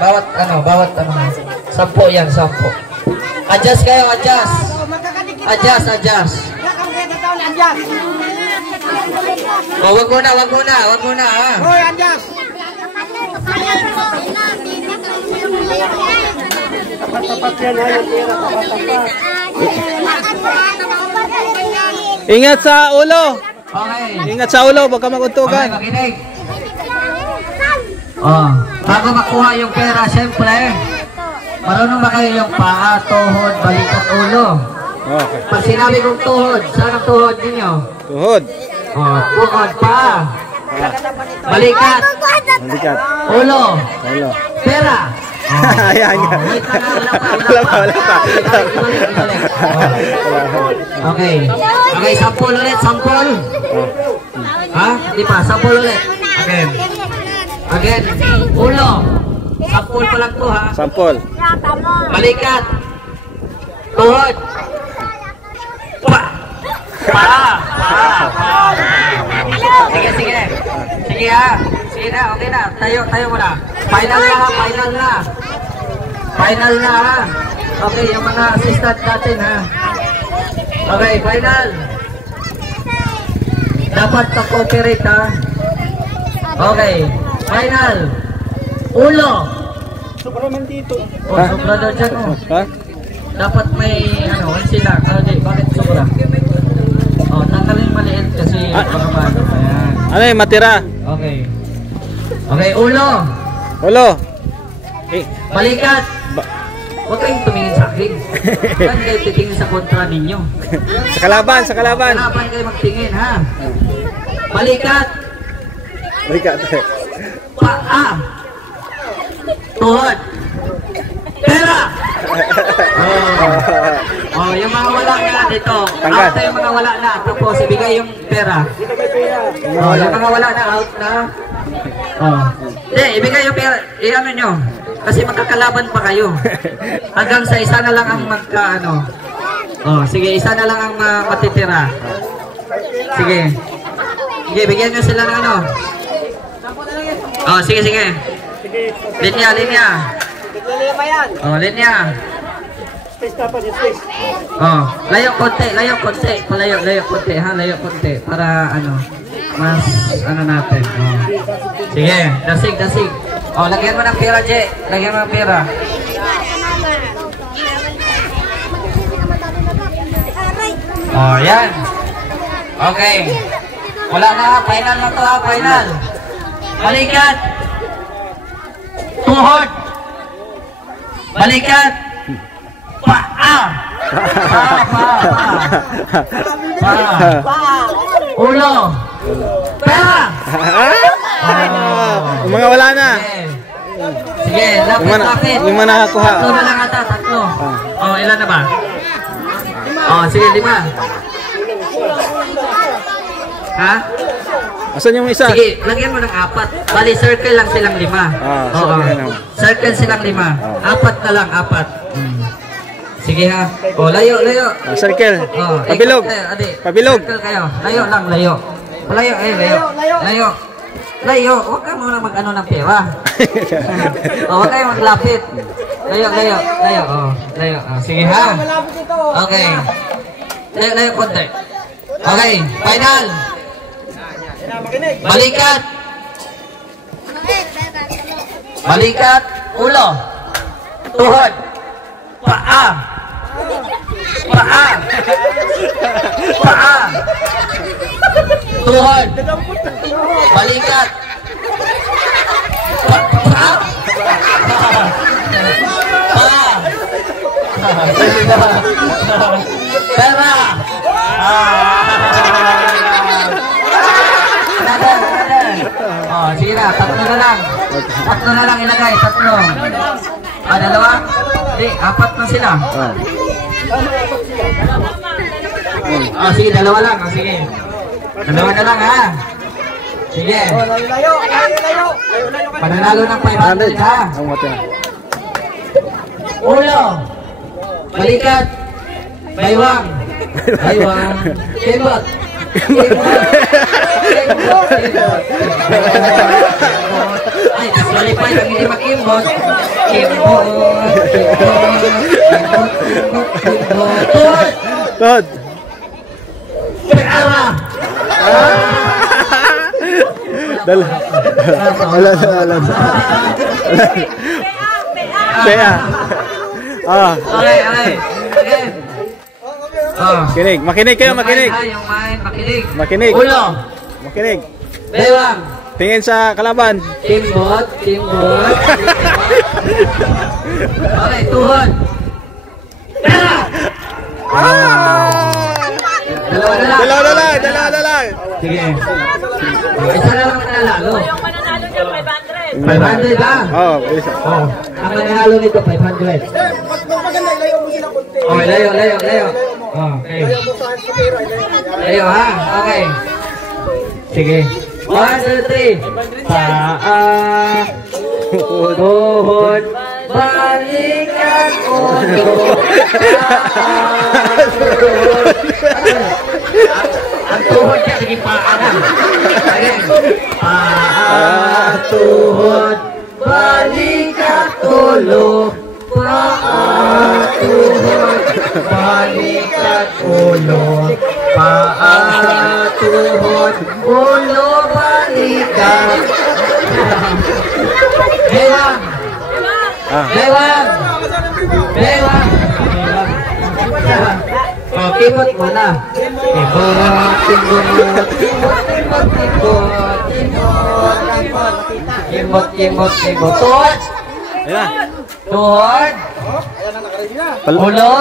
Bawat 10 yan, 10. Adjust kayo, adjust. Wag muna ha. Hoy, adjust. Ingat sa ulo. Okay. Ingat sa ulo, baka maguntugan. Okay, makinig. Bago makuha yung pera, syempre, marunong ba kayo yung paa, tuhod, balikat, ulo? Okay. Pag sinabi kong tuhod, saan ang tuhod ninyo? Tuhod. Tuhod, paa. Balikat. Ulo. Pera. Ayan. Wala pa. Okay, 10 ulit, 10. Ha? Di pa, 10 ulit. Again. Ulo. 10 pa lang to, ha? 10. Balikat. Tuhod. Pa. Sige. Sige ha. Sige na, okay na. Tayo mo na. Final na ha. Okay, yung mga assistant natin ha. Okay, final. Dapat ka-cooperate ha. Okay, final. Ulo. Sobra man dito. Sobra daw dyan Ha? Dapat may sila. Bakit sobra? Tanggalin maliit kasi baka maano. Ayan. Ano yung matira? Okay, ulo. Balikat. Huwag kayong tumingin sa akin. Huwag kayo titingin sa kontra ninyo. Sa kalaban. Kalaban kayo magtingin, ha? Balikat. Paa. Tuhod. Pera. Yung mga wala na dito. After yung mga wala na, tapos ibigay yung pera. Yung mga wala na, out na. Ibigay yung pera. Ano nyo? Kasi magkakalaban pa kayo. Hanggang sa isa na lang ang sige, isa na lang ang matitira. Sige, bigyan nyo sila ng sige. Linya. Linya. Layo konti. Layo konti, ha? Layo konti. Para mas natin. Sige, dasig. Lagyan mo ng pera, Je. Lagyan mo ng pera. Yan. Okay. Wala na, final na to, ha? Final. Balikat. Tuhod. Balikat. Paa. Ulo. Pera. Yung mga wala na. Sige, lapit natin. Yung mga nakakuha. 3 na lang ata, 3. Ilan na ba? Sige, 5. Ha? Asan yung isa? Sige, lagyan mo ng 4. Bali, circle lang silang 5. Circle silang 5. 4 na lang, 4. Sige ha. Layo. Circle. Pabilog. Circle kayo. Layo lang, layo. Layo, layo. Layo, huwag ka muna mag-ano ng pera. Huwag kayo maglapit. Layo. Layo. Sige ha. Okay. Layo konti. Okay, final. Balikat. Balikat, ulo. Tuhod. Paa. Tuhod. Balikat. Paa. Pera. Oh, sige na, tatlo na lang. Tatlo na lang ilagay, tatlo. Dalawa? Hindi, apat na sila. Sige, dalawa lang. Sige. Dalawa na lang, ha? Sige. Pananalo ng 500, ha? Ulo. Balikat. Baywang. Kembot. Ay, disqualified ang hindi mag-imbot. Kimbot. Tuhod. Pera. Wala. Pea. Okay. Makinig kayo, makinig. Yung main, makinig. Makinig. Ulo. Makinig. Bewang. Tingin sa kalaban. Kimbot. Okay, tuhod. Pera. Dalawa na lang. Sige. Isa na lang mananalo. Yung mananalo niya, 500. 500 lang. Isa. Ang mananalo nito, 500. Okay, layo. Okay. Layo ha, okay. Sige. 1, 2, 3. Paa. Tuhod. Balikan ulo. Ang tuhod niya, sige paa na. Paa, tuhod, balikan ulo. Paa, tuhod, balikan ulo. Paa, tuhod, ulo, balikan. Bewang. Kibot mo na. Kibot. Tuhod. Tuhod. Ulo.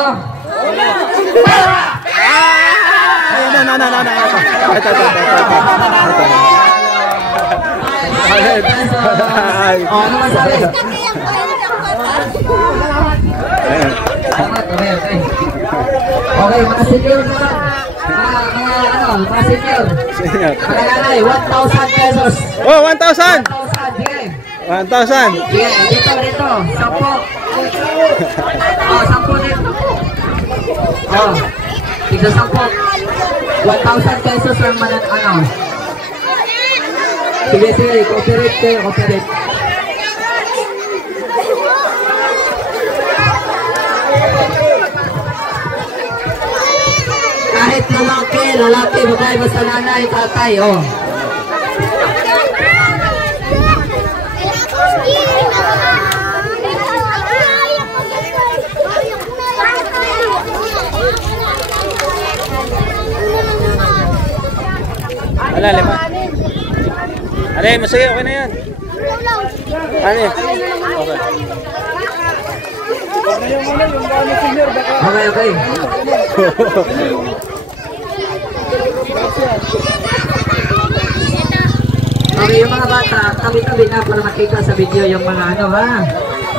Ano masabi? Okay, mga senior naman. Mga senior. Mga nanay, 1,000 pesos. 1,000. 1,000. Sige, dito. 10 din. 10. Tigsa 10. 1,000 pesos ang manan Sige, cooperate. Kahit lalaki, babae, basta nanay, tatay, Ale, masaya, okay na yan. Ale. Okay. Okay, yung mga bata, tabi-tabi na para makita sa video yung mga ha.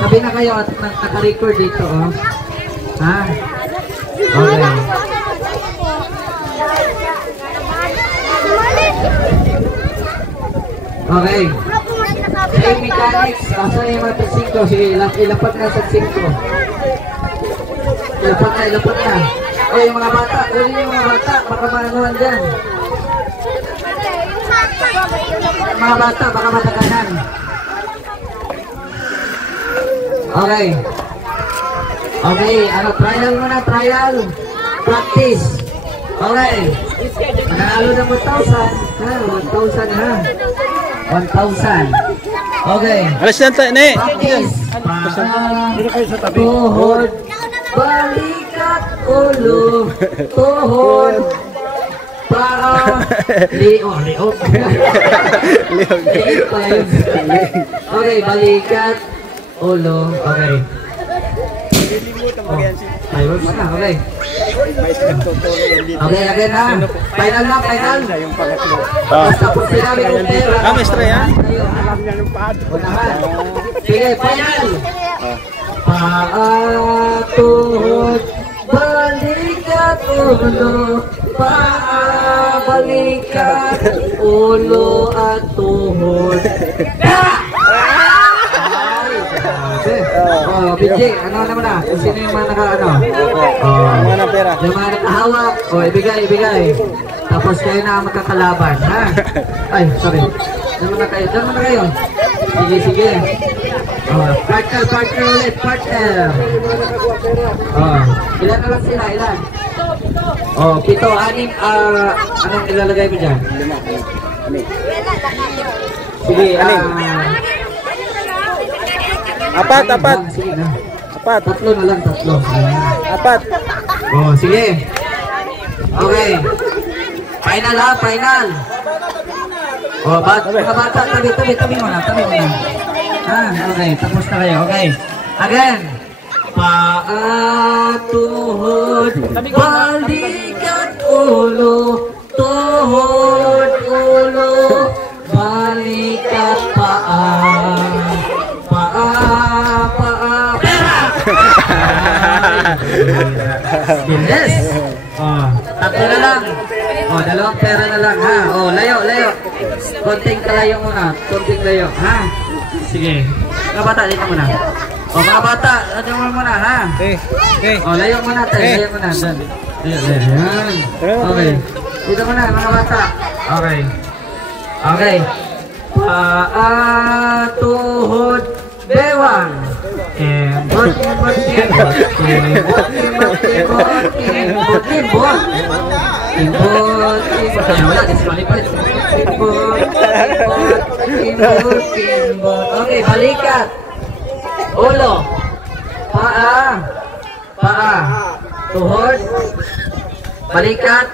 Tabi na kayo at naka-record dito, ha. Okay. Okay. Say mechanics, asa yung mga tag-5? Sige, ilapat na sa 5. Ilapat na. O yung mga bata, baka maanuhan dyan. Mga bata, baka mataganan. Okay. Okay, ano, trial muna, trial. Practice. Okay. Mananalo na 1,000. Ha, 1,000 ha. 1,000. Okay. Alas na tayo, ne. Practice. Tuhod. Balikat ulo. Tuhod. Paa. Liog. Liog. Okay, balikat ulo. Okay. Ay, wag na, okay. Okay, again ha. Final na, final. Basta po sinabi kong pera. Maestra yan? Unahan. Sige, final. Paa, tuhod, balikat ulo. Paa, balikat ulo at tuhod. Oh, BJ, ano naman na? Kung sino yung mga naka-ano? Yung mga nakahawak. Oh, ibigay. Tapos kayo na magkakalaban, ha? Ay, sorry. Diyan na kayo. Sige. Oh, partner ulit, partner. Oh, ilan na lang sila, ilan? Oh, 7, 6, anong ilalagay mo dyan? Sige, Apat. Sige na. Apat. Tatlo na lang. Apat. Oh, sige. Okay. Final ha, final. Oh, mga bata, tabi mo na. Okay, tapos na kayo. Okay. Again. Paa, tuhod, balikat ulo, tuhod, ulo, balikat paa. Bilis. Oh, tatlo na lang. Oh, dalawang pera na lang ha. Oh, layo. Konting kalayo muna. Ha. Sige. Mga bata, dito muna. Oh, mga bata, dito muna ha. Okay. Oh, layo muna tayo. Layo muna. Yan. Okay. Dito muna mga bata. Okay. Paa, tuhod, bewang. Kembot. Okay, balikat. Ulo. Paa. Tuhod. Balikat.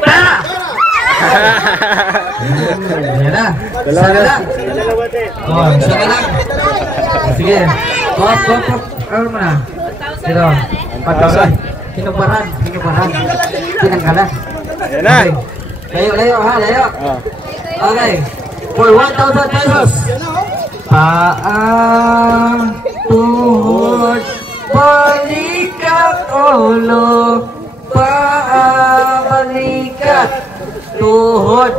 Paa. Yan na. Isa na lang. Oh, isa na lang. Sige. Hop. Ano mo na? Dito. 4,000. Hinubaran. Tinanggalan. Yan na. Layo ha, layo. Okay. For 1,000 pesos. Paa, tuhod, balikat ulo. Paa, balikat. Tuhod.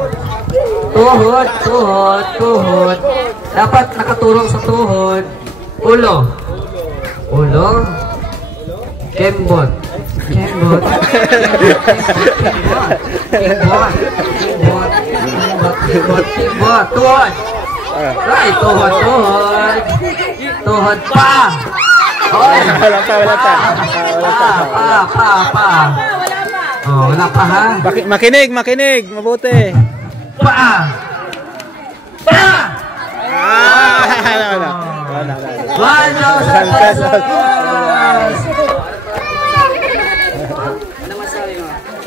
Dapat nakaturong sa tuhod. Ulo. Kembot. Tuhod. Ay, tuhod pa. Wala pa. Oh, wala pa ha. Makinig, mabuti. Wala. Wala. 1,000 pesos.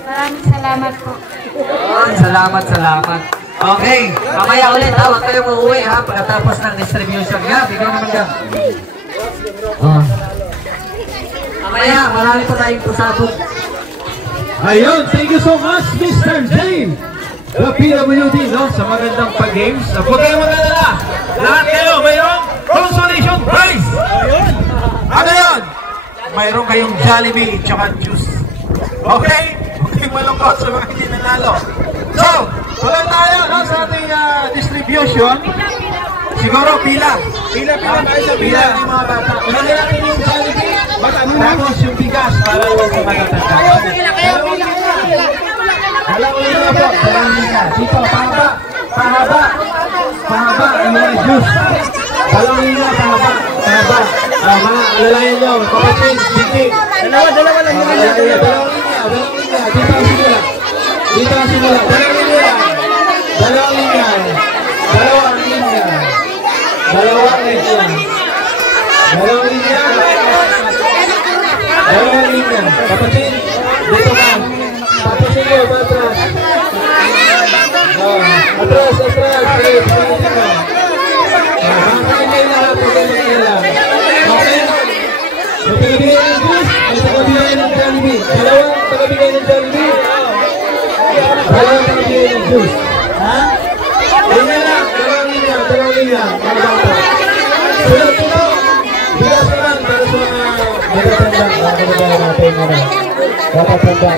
Maraming salamat po. Salamat. Okay, mamaya ulit ha, huwag kayong uuwi ha, pagkatapos ng distribution nga, bigyan naman ka. Mamaya, marami pa tayong pasabog. Ayun, thank you so much, Mr. Jane. The PWD, no, sa magandang pag-games. Huwag kayong mag-alala. Lahat kayo, mayroong consolation prize. Ano yun? Mayroong kayong Jollibee tsaka juice. Okay? Huwag kayong malungkot sa mga hindi nanalo. So, tuloy tayo no, sa ating distribution. Siguro pila tayo sa pila ng mga bata. Unahin natin yung Jollibee, tapos yung bigas para sa matatanda. Dito, papa. pahaba. Pahaba, ang mga juice. Dalawang linya, pahaba. Pahaba. Mga alalayan nyo, kapatid, bitik. Dalawa lang yung linya. Dalawang linya. Dito ang simula. Dalawang linya. Dalawang linya. Kapatid, dito ka. Tapusin mo, matras. Atras. Makakain lahat. Okay? Magpagabigay ng juice. May tagabigay ng Jollibee. Dalawang tagabigay ng Jollibee. Dalawang tagabigay ng juice. Ha? Linya lang. Dalawang linya. Mga bata. Sulat ito. Bigas naman para sa mga matatanda. Matatanda natin. Matatanda.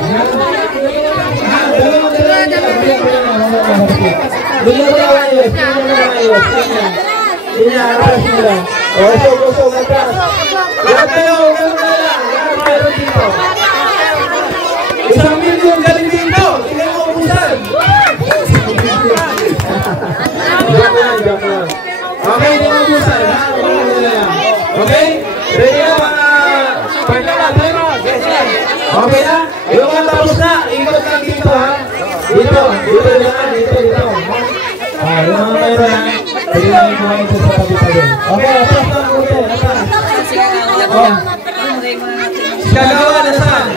Dalawang Linya, atas nila. Usog, atas. Lahat kayo, ganun na lang. Lahat meron dito. 1 milyon galing dito. Hindi mo ubusan. Joke lang. Okay, hindi mo ubusan. Okay? Ready na mga partner natin? Okay na? Yung mga tapos na, ikot lang dito ha. Dito. Yung mga mayroon na, pwede namin kumain sa tabi-tabi. Okay, atas na ang hotel. Kagawa na saan?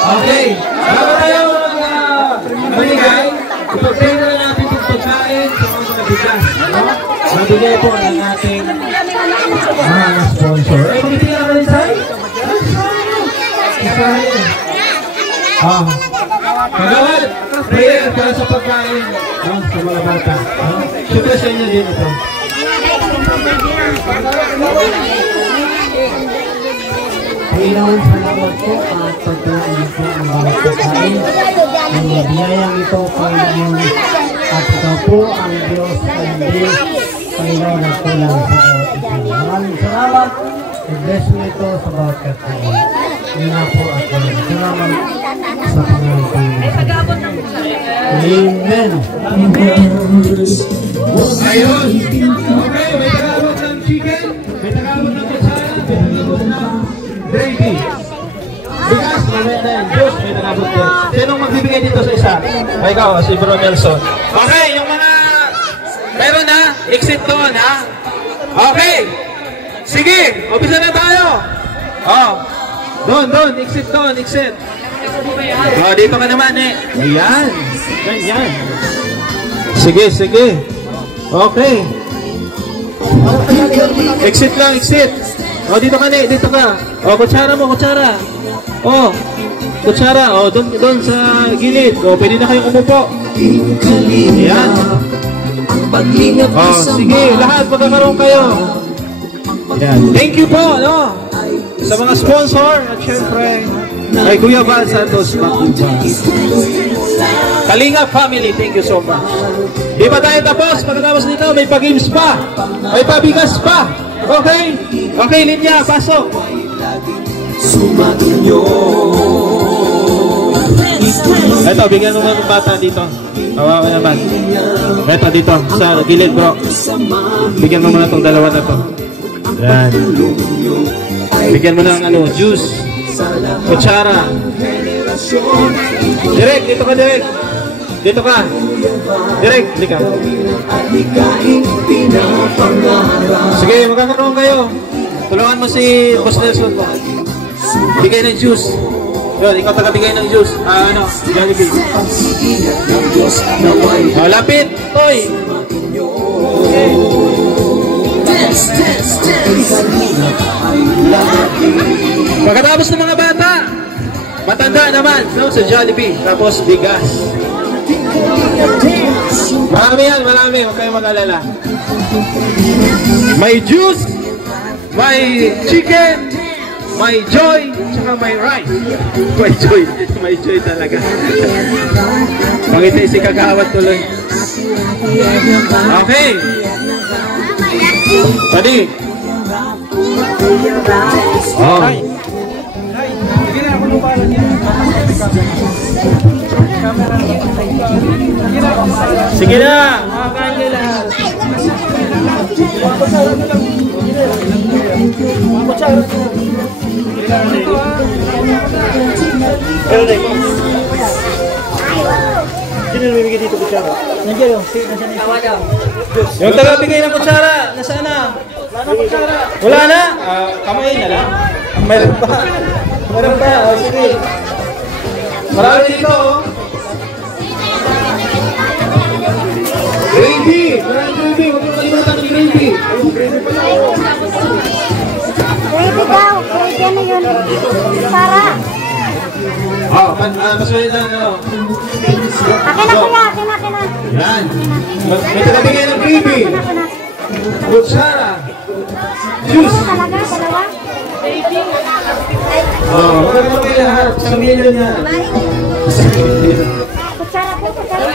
Okay. Bago tayo maligay, ipag-pray na natin itong pagkain sa mga bigas. Mabigay po ng ating mga sponsor. Eh, bibigyan naman rin sa'yo? Isahin. Kagawad, prayer para sa pagkain sa mga bata. Siyempre sa inyo din ito. Panginoon, salamat po at pagkain po ang bawat pagkain. Ang biyayang ito, Panginoon, at ikaw po ang Diyos na hindi Panginoon ang kulang sa bawat isa. Maraming salamat. I-bless mo ito sa bawat pagkain. Yun na po at salamat sa Panginoon. Amen. Ayun. Okay, may tagawag ng chicken, may tagawag ng kutsara, may tagawag ng gravy. Bigas, may juice, may tagawag din. Sinong magbibigay dito sa isa? Ikaw, si Bro Nelson. Okay, yung mga meron na, exit doon ha. Okay. Sige, umpisa na tayo. Doon, exit. Dito ka naman eh. Ayan. Ganyan. Sige. Okay. Exit lang. Dito ka. Kutsara mo. Kutsara. Doon sa gilid. Pwede na kayong umupo. Ayan. Sige, lahat magkakaroon kayo. Ayan. Thank you po, sa mga sponsor at syempre kay Kuya Val Santos Matubang. Kalinga family, thank you so much. Di ba tayo tapos? Pagkatapos nito, may pa-games pa. May pabigas pa. Okay? Okay, linya, pasok. Ito, bigyan mo ng bata dito. Kawawa naman. Ito, dito, sa gilid bro. Bigyan mo muna itong dalawa na to. Yan. Bigyan mo ng juice. Kutsara. Direk, dito ka. Direk, dito ka. Sige, magkakaroon kayo. Tulungan mo si Boss Nelson po. Bigay ng juice. Yun, ikaw tagabigay ng juice. Jollibee. Lapit, Toy. Okay. Pagkatapos ng mga bata, matanda naman, sa Jollibee. Tapos bigas. Marami. Huwag kayong mag-alala. May juice, may chicken, may joy, tsaka may rice. May joy talaga. Pangitay si Kagawad tuloy. Okay. Pwede. Sige na, ako nung pala niya. Sige na, makakain kayo lahat. Sino namimigay dito kutsara? Nandiyan yung yung taga-bigay ng kutsara, nasaan na? Wala na kutsara. Wala na? Kamay na lang. Meron pa. Meron pa. O, sige. Marami dito, oh. Gravy! Maraming gravy! Huwag mo kalimutan ng gravy! Ayun, gravy pa lang. Gravy daw! Gravy ano yun? Para! Maswelda na, ano? Akin na kuya! Akin na! Yan! May taga-bigay ng gravy! Kutsara! Juice! Talaga? Dalawa? Maganda kayo lahat. 1 million yan. Kutsara po, kutsara.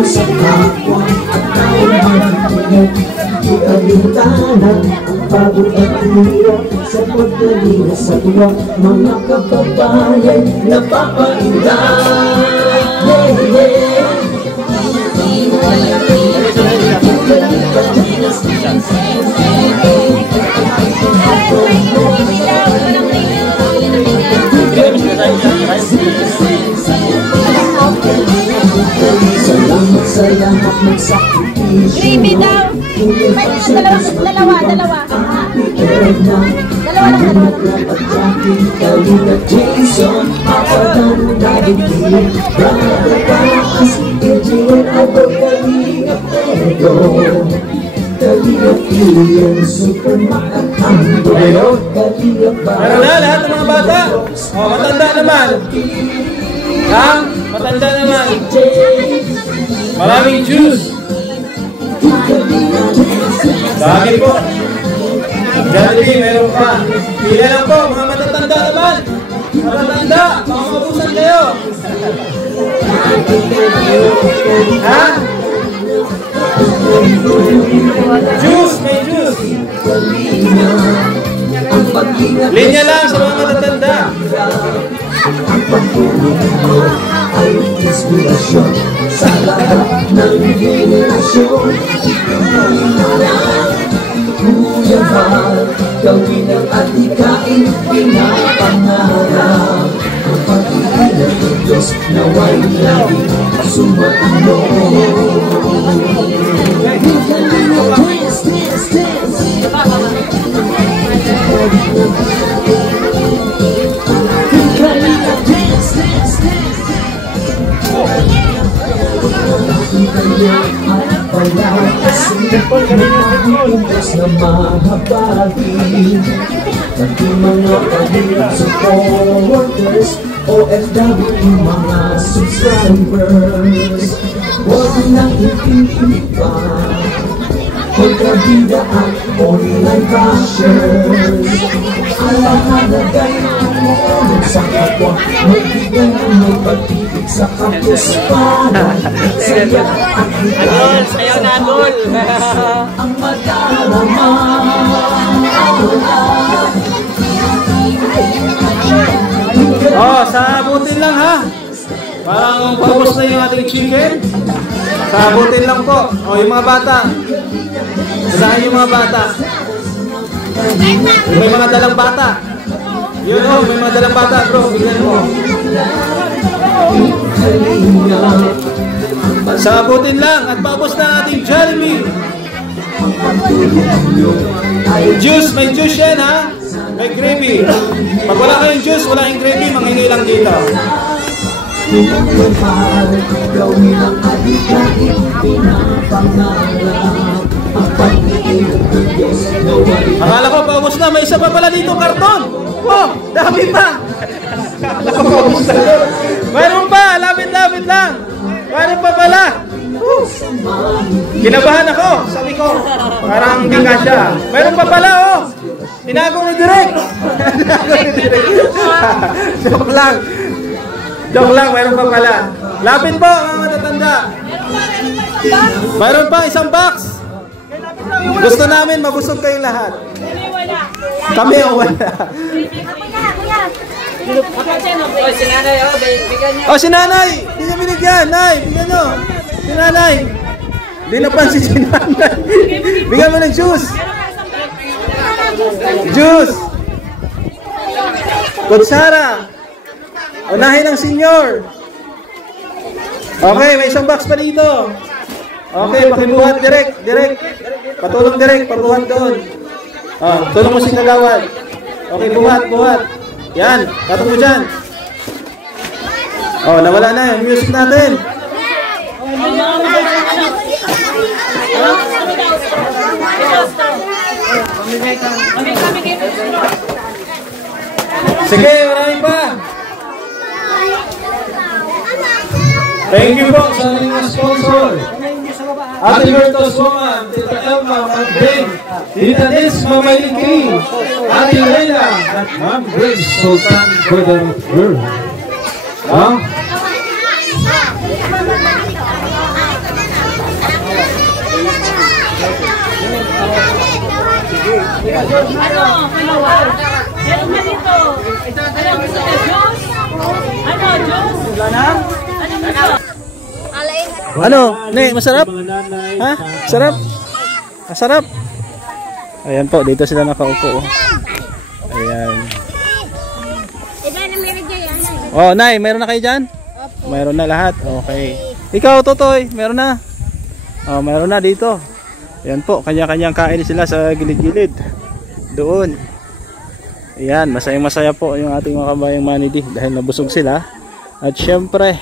Sa kapwa at taon di kalimtanan ang pagod at hirap sa pagdalira sa tuwa mga kababayan napapainda. Salamat sa lahat ng sakripisyo. Gravy daw! Dalawa. Dalawa lang. Kalina Jason, Papadano, David Lee, Brother Paras, Edwin, Albo, Kalina Pedro, Kalina Ian, Super Makakando, Kalina Bar. Meron na lahat ng mga bata. O, matanda naman. Ha? Matanda naman. Maraming juice. Dami po. Jollibee, meron pa. Pila lang po, mga matatanda naman. Matatanda, makabusan kayo. Ha? Juice, may juice. Linya lang sa mga matatanda. Ang pagtulong mo ay inspirasyon sa lahat ng henerasyon. Kuya Val, gawin ang atikain, pinapangarap. Ang pag-ibig ng Diyos nawa'y laging sumaino. Dance, dance, dance. Diyos na mahabagin naging mga kahirap supporters, OFW mga subscribers. Huwag nang ipinipan kontrabida at online bashers. Alahalagay ang tulong sa kapwa, magbigay ng may pag-ibig sa kapuspanan. Saya at higay Sayaw na, Adol! ang madarama. Oh, sabutin lang ha. Parang paubos na yung ating chicken. Sabutin lang po. O, yung mga bata. Saan yung mga bata? May mga dalang bata. Yun o, may mga dalang bata bro. Bigyan mo. Sabutin lang at paubos na ating Jollibee. Juice, may juice yan ha. May gravy. Pag wala kayong juice, wala kayong gravy, manghingi lang dito. Gawin ang adikain, pinapangarap. Ang pag-ibig ng Diyos nawa'y Akala ko paubos na, may isa pa pala dito karton. Oh, dami pa. Akala ko paubos na. Mayroon pa, lapit-lapit lang. Mayroon pa pala. Kinabahan ako, sabi ko. Parang hindi ka siya. Mayroon pa pala, oh. Tinago ni Direk. Joke lang. Joke lang, mayroon pa pala. Lapit po, mga matatanda. Mayroon pa isang box. Gusto namin mabusog kayong lahat. Kami o wala. Oh, si nanay, oh, bigyan niyo. Oh, si nanay! Hindi niya binigyan, nay! Bigyan niyo! Si nanay! Hindi napansin si nanay. Bigyan mo ng juice! Juice! Kutsara! Unahin ang senior! Okay, may isang box pa dito. Okay, pakibuhat direct. Patulong direct, pabuhat doon. Tulong mo si Kagawad. Okay, buhat. Yan, patong mo dyan. Oh, nawala na yung music natin. Sige, marami pa. Thank you po sa ating sponsor. Ate Bertos Woman, Tita Elma, Ma'am Ben, Tita Nis, Mama Linky, Ate Leila, at Ma'am Grace Sultan Guadalupe. Ano? Ne, masarap? Ha? Sarap? Masarap? Ayan po, dito sila nakaupo. Ayan. Oh, Nay, meron na kayo dyan? Meron na lahat. Okay. Ikaw, Totoy, meron na? Oh, meron na dito. Ayan po, kanya-kanyang kain sila sa gilid-gilid. Doon. Ayan, masayang-masaya po yung ating mga kabayang manidi dahil nabusog sila. At syempre,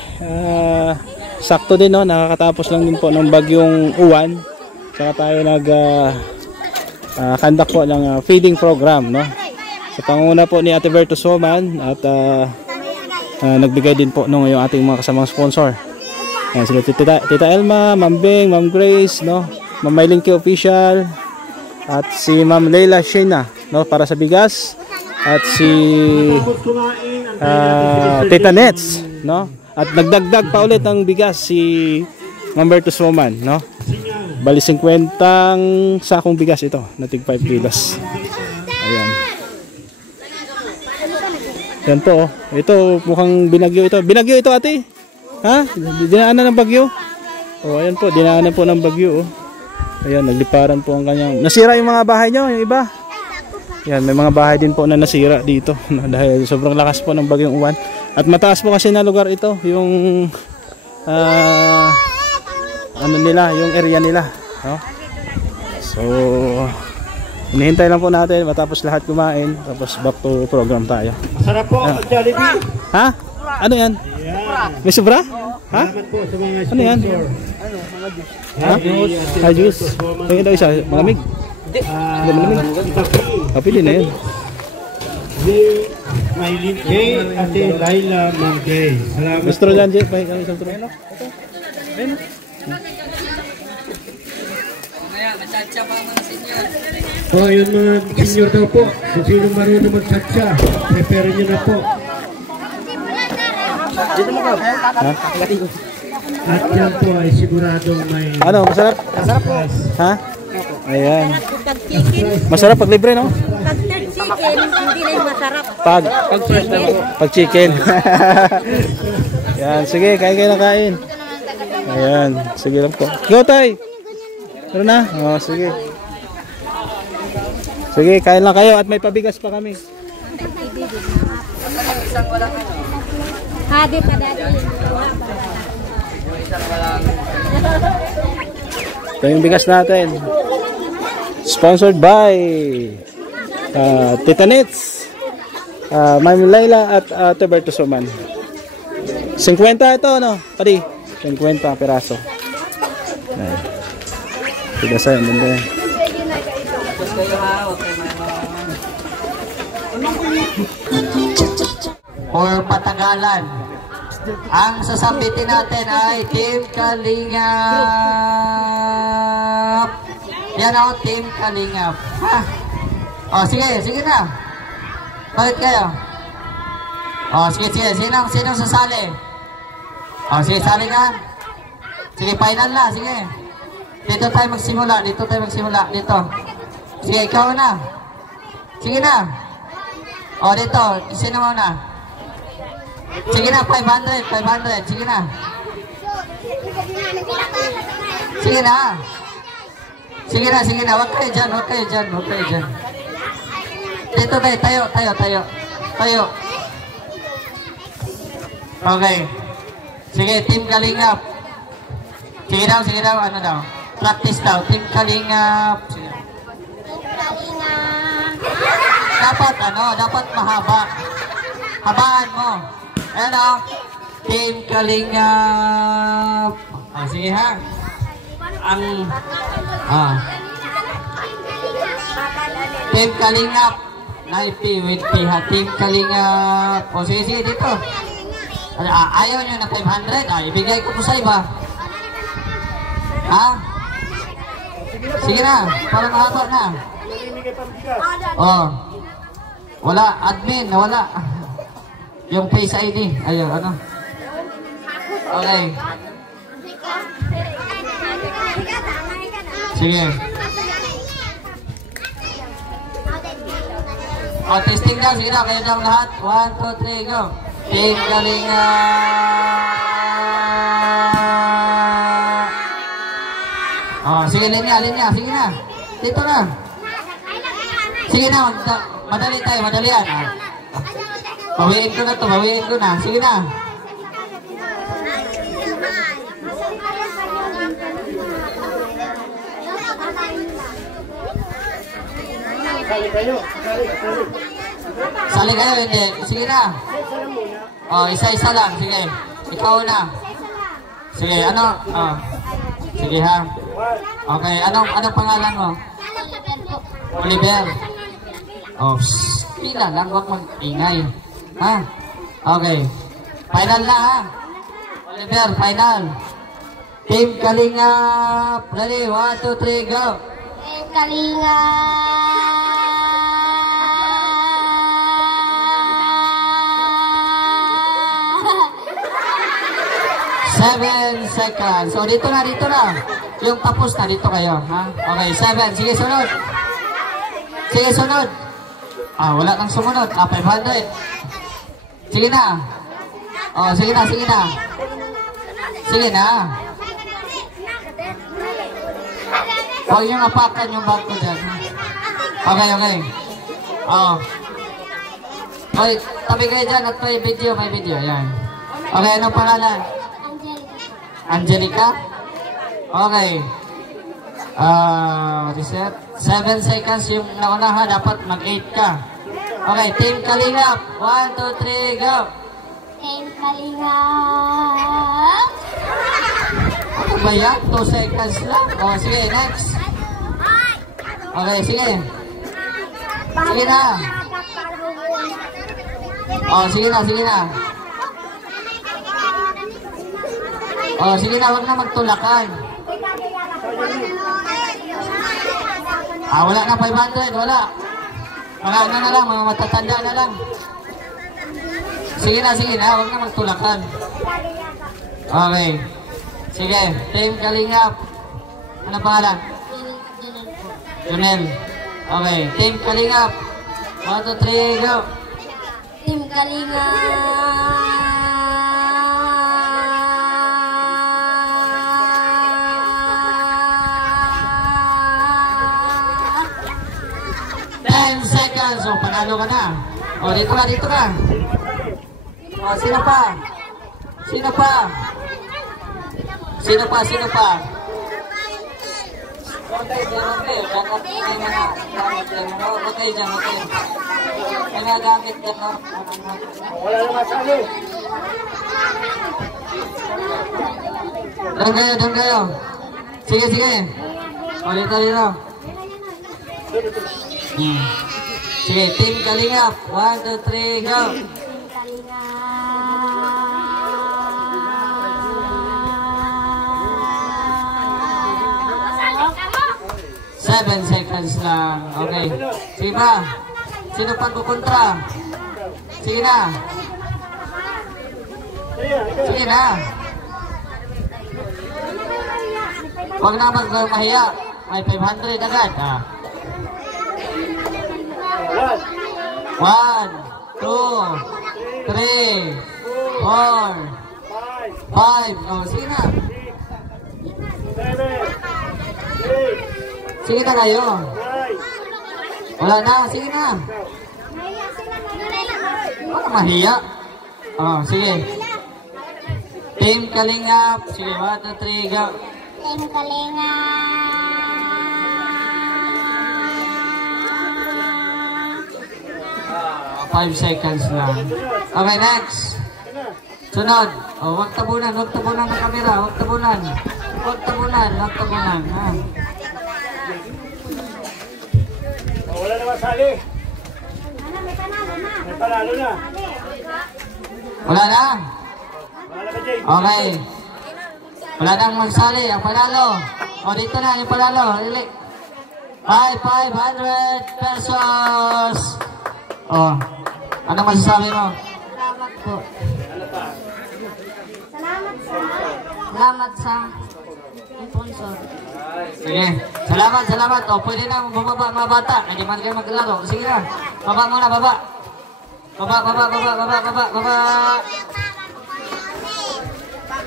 sakto din, no, nakakatapos lang din po ng bagyong uwan. Saka tayo conduct po ng feeding program, no. Sa panguna po ni Ate Bertos Woman at nagbigay din po yung ating mga kasamang sponsor. Ayan, sila Tita Elma, Ma'am Beng, Ma'am Grace, no, Ma'am Linky Official at si Ma'am Leila Shena, no, para sa bigas, at si Tita Nets, no. At nagdagdag pa ulit ng bigas si Ma'am Bertos Woman, no? Bali 50 sakong bigas ito, na tig 5 kilos. Ayan. Yan po, oh. Ito mukhang binagyo ito. Binagyo ito, ate? Ha? Dinaanan ng bagyo? Oh, ayan po, dinaanan po ng bagyo, oh. Ayan, nagliparan po ang kanyang. Nasira yung mga bahay nyo, yung iba. Yan, may mga bahay din po na nasira dito dahil sobrang lakas po ng bagyong uwan. At mataas po kasi na lugar ito, yung ano nila, yung area nila, no? So, hinihintay lang po natin matapos lahat kumain, tapos back to program tayo. Masarap po, Jollibee. Ha? Ano yan? May sobra? Ha? Ano yan? Ha? Ha, juice. Tingin daw isa, malamig. Hindi malamig. Kapili na yan. May Linky, Ate Laila, Ma'am Gay. Salamat. Gusto lang, Jay. Pahingi kami isang trueno. Oh, yun mga senior daw po. Kung sino marunong mag-chatcha, prepare nyo na po. At yan po ay siguradong may... Ano, masarap? Masarap po. Ha? Ayan. Masarap pag libre, no? Pag chicken, hindi na yung masarap. Pag chicken. Yan, sige, kain na kain. Ayan, sige lang po. Go, tay! Pero na? Oh, sige. Sige, kain lang kayo at may pabigas pa kami. Hadi pa dati. Ito yung bigas natin. Sponsored by Tita Nets, Ma'am Leila at Ate Bertos Woman. 50 ito, no? Pati 50 piraso. Tiga sa yan, banda yan. For patagalan, Ang sasambitin natin ay Team Kalingap. Yan o, Team Kalingap. Ha? O, sige, sige na. Bakit kayo? O, sige, sige. Sinong sasali? O, sige, sali ka. Sige, final na, sige. Dito tayo magsimula, dito. Sige, ikaw na. Sige na. O, dito, sino mo na? Sige na, 500. Sige na. Sige na. Sige na. Huwag kayo dyan. Dito tayo. Okay. Sige, Team Kalingap. Sige daw, ano daw? Practice daw, Team Kalingap. Sige. Dapat mahaba. Habaan mo. Ayan o. Team Kalingap. Sige ha. Team Kalingap. Naipi with piha. Team Kalingap. O sige, dito. Ayaw nyo na 500. Ibigay ko po sa iba. Ha? Sige na. Para mahaba na. Wala. Admin. Nawala. Yung Face ID. Ayun, ano? Okay. Sige. Testing daw. Sige na. Kayo daw lahat. 1, 2, 3, go. Team Kalingap. Sige, linya. Sige na. Dito na. Sige na. Madali tayo. Madalian. Bawiin ko na. Sige na. Sali kayo, hindi. Sige na. Isa-isa lang. Sige. Ikaw na. Sige, ano? Sige ha. Okay, anong pangalan mo? Oliver. Pila lang, huwag mag-ingay. Ha? Okay. Final na ha. Oliver, final. Team Kalingap. Ready? 1, 2, 3, go. Team Kalingap. 7 seconds. So, dito na. Yung tapos na, dito kayo. Ha? Okay, 7. Sige, sunod. Wala kang sumunod. 500. Sige na. Sige na. Huwag niyong apakan yung bag ko dyan. Okay. Okay, tabi kayo dyan at may video. Ayan. Okay, anong pangalan? Angelica? Okay. Reset. 7 seconds yung nauna ha. Dapat mag-8 ka. Okay, Team Kalingap. 1, 2, 3, go. Team Kalingap. Ano ba yan? 2 seconds lang. Sige, next. Okay, sige. Sige na. Sige na. Sige na, huwag na magtulakan. Wala na 500, wala. Mga ano na lang, mga matatanda na lang. Sige na, huwag na magtulakan. Okay. Sige, Team Kalingap. Ano pangalan? Junel. Okay, Team Kalingap. 1, 2, 3, go. Team Kalingap. 10 seconds. Panalo ka na. Dito ka. Sino pa? Okay dyan. May mga gamit ka na. Wala na masali. Doon kayo. Sige. Dito. Sige, Team Kalingap. 1, 2, 3, go. Team Kalingap. 7 seconds lang. Okay. Sige ba? Sino pang kukontra? Sige na. Sige na. Huwag na mahiya. May 500 agad. 1, 2, 3, 4, 5. Oh, sige na. Sige na kayo. Wala na, sige na. Huwag na mahiya. Oh, sige. Team Kalingap. Sige, 1, 2, 3, go. Team Kalingap. 5 seconds lang. Okay, next. Sunod. Oh, huwag tabunan ng kamera. Huwag tabunan. Ha. Wala na masali. May panalo na. Wala na? Okay. Wala nang magsali. Ang panalo. O, dito na yung panalo. 500 pesos. O, ano masasabi mo? Salamat po. Salamat sa sponsor. Sige. Salamat. O, pwede na bumaba mga bata. Hindi man kayo maglaro. Sige na. Baba muna, baba. Baba.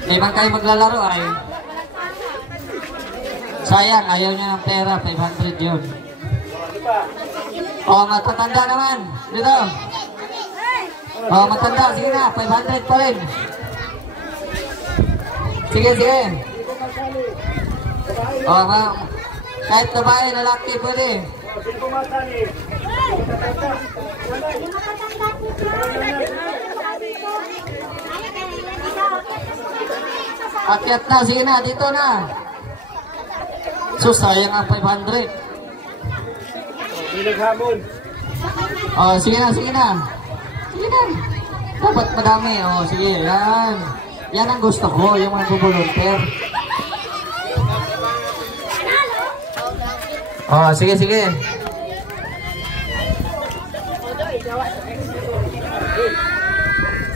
Hindi man kayo maglalaro ay. Sayang, ayaw niya ng pera. 500 yun. O, matatanda naman. Dito. O, matanda. Sige na. 500 pa rin. Sige. O, kahit babae, lalaki pwede. Akyat na. Sige na. Dito na. So, sayang ang 500. Oh, sige na. Dapat madami. Oh, sige. Yan ang gusto ko, yung mga volunteer. Oh, sige.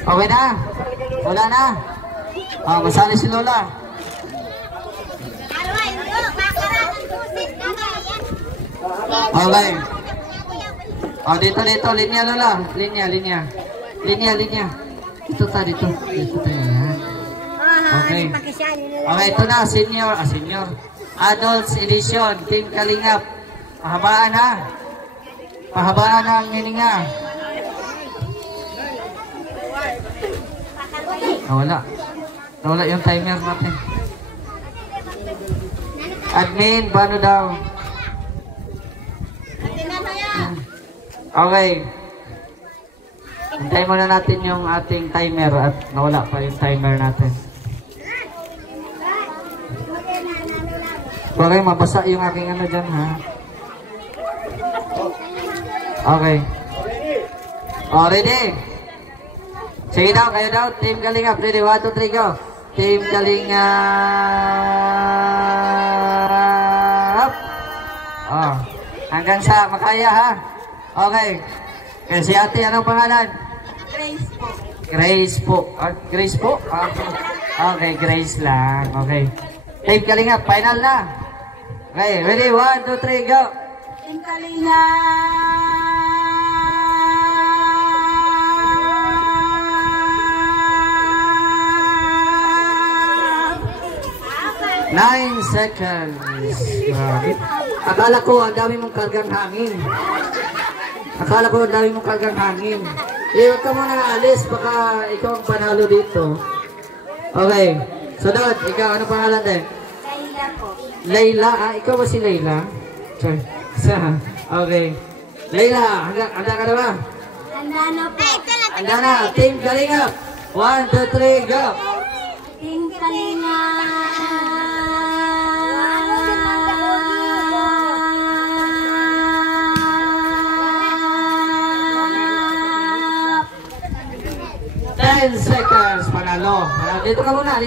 Okay na? Wala na? Oh, masali si Lola. Okay. Oh, dito, linya Lola. Linya. Dito tayo. Yan. Okay. Okay, ito na, senior. Adults edition, Team Kalingap. Pahabaan ang hininga. Wala yung timer natin. Admin, paano daw? Okay. Hintayin muna natin yung ating timer at nawala pa yung timer natin. Okay, mabasa yung aking ano dyan, ha? Okay. Oh, ready? Sige daw, kayo daw. Team Kalingap. Ready? 1, 2, 3, go. Team Kalingap. Oh, hanggang sa makaya, ha? Okay. Si ate, anong pangalan? Grace po. Grace po? Okay, Grace lang. Okay. Team Kalingap, final na. Okay, ready? 1, 2, 3, go. Team Kalingap. 9 seconds. Akala ko ang dami mong kargang hangin. Huwag ka muna alis, baka ikaw ang panalo dito. Okay. Sunod, ikaw, ano pangalan din? Layla po. Layla? Ikaw ba si Layla? Sorry. Okay. Layla, handa ka na ba? Handa na po. Handa na. Team Kalingap. 1, 2, 3, go. Team Kalingap. Seconds, panalo. Dito ka muna.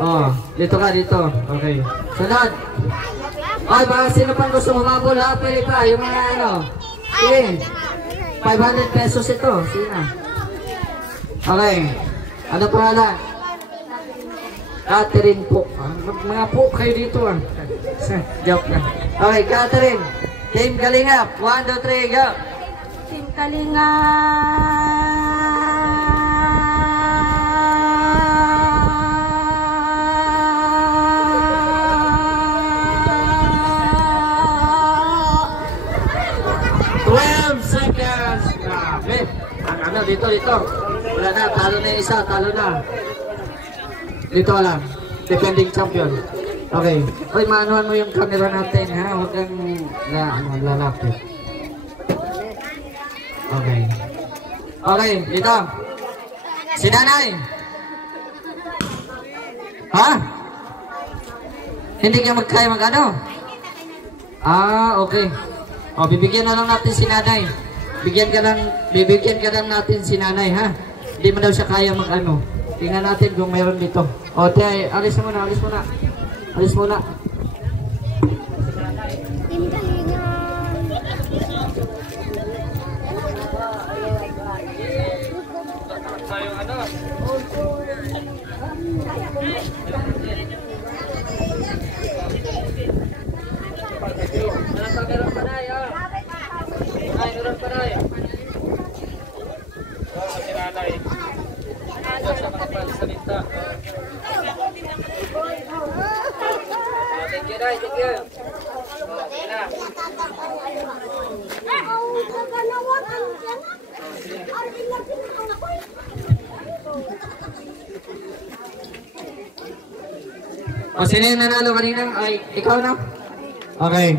Oh, dito ka, dito. Okay. Sunod. Ay, baka sino pang gusto humabol ha? Pili pa, yung mga ano. Sige. 500 pesos ito. Sige na. Okay. Ano pangalan? Catherine po. Mga po kayo dito ah. Joke na. Okay, Catherine. Team Kalingap. 1, 2, 3, go. Team Kalingap. Dito. Wala na, talo na yung isa, talo na. Dito lang, defending champion. Okay. Uy, maanuhan mo yung camera natin, ha? Huwag kang lalapit. Okay. Okay, dito. Si Nanay. Ha? Hindi ka magkaya mag-ano? Ah, okay. O, bibigyan na lang natin si Nanay. Bibigyan ka lang natin si Nanay, ha? Hindi mo daw siya kaya mag-ano. Tingnan natin kung mayroon dito. O, te, alis muna. Alis muna. O, sino yung nanalo kanina? Ay, ikaw na? Okay.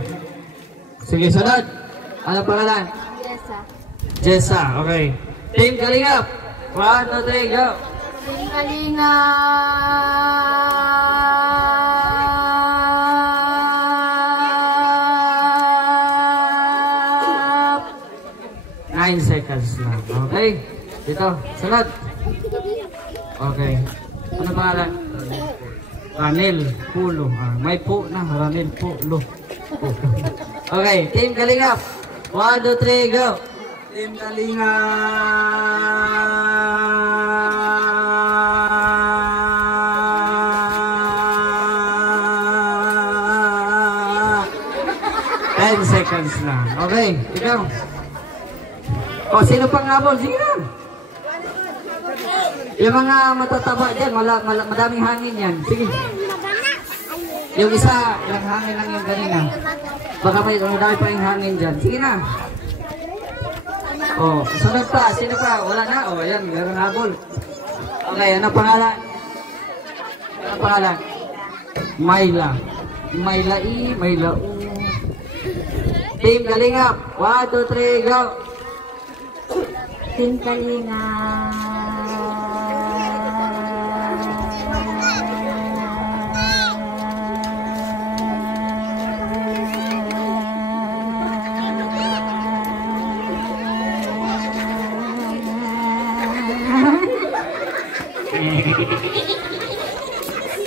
Sige, sunod. Ano pangalan? Jessa, okay. Team Kalingap. 1, 2, 3, go. Team Kalingap. 9 seconds lang. Okay. Dito, sunod. Okay. Ano pangalan? Ranil Pulo. May po na. Ranil Pulo. Okay. Team Kalingap. 1, 2, 3, go. Team Kalingap. 10 seconds lang. Okay. Ikaw. O, sino pang habol? Sige na. Yung mga matataba dyan, madaming hangin yan. Sige. Yung isa, yung hangin lang yung kanina. Baka may dami pa yung hangin dyan. Sige na. O, sunod pa. Sino pa? Wala na. O, ayan. Meron habol. Okay, ano pangalan? Ano pangalan? Mayla. Mayla I, Mayla U. Team Kalingap. 1, 2, 3, go. Team Kalingap.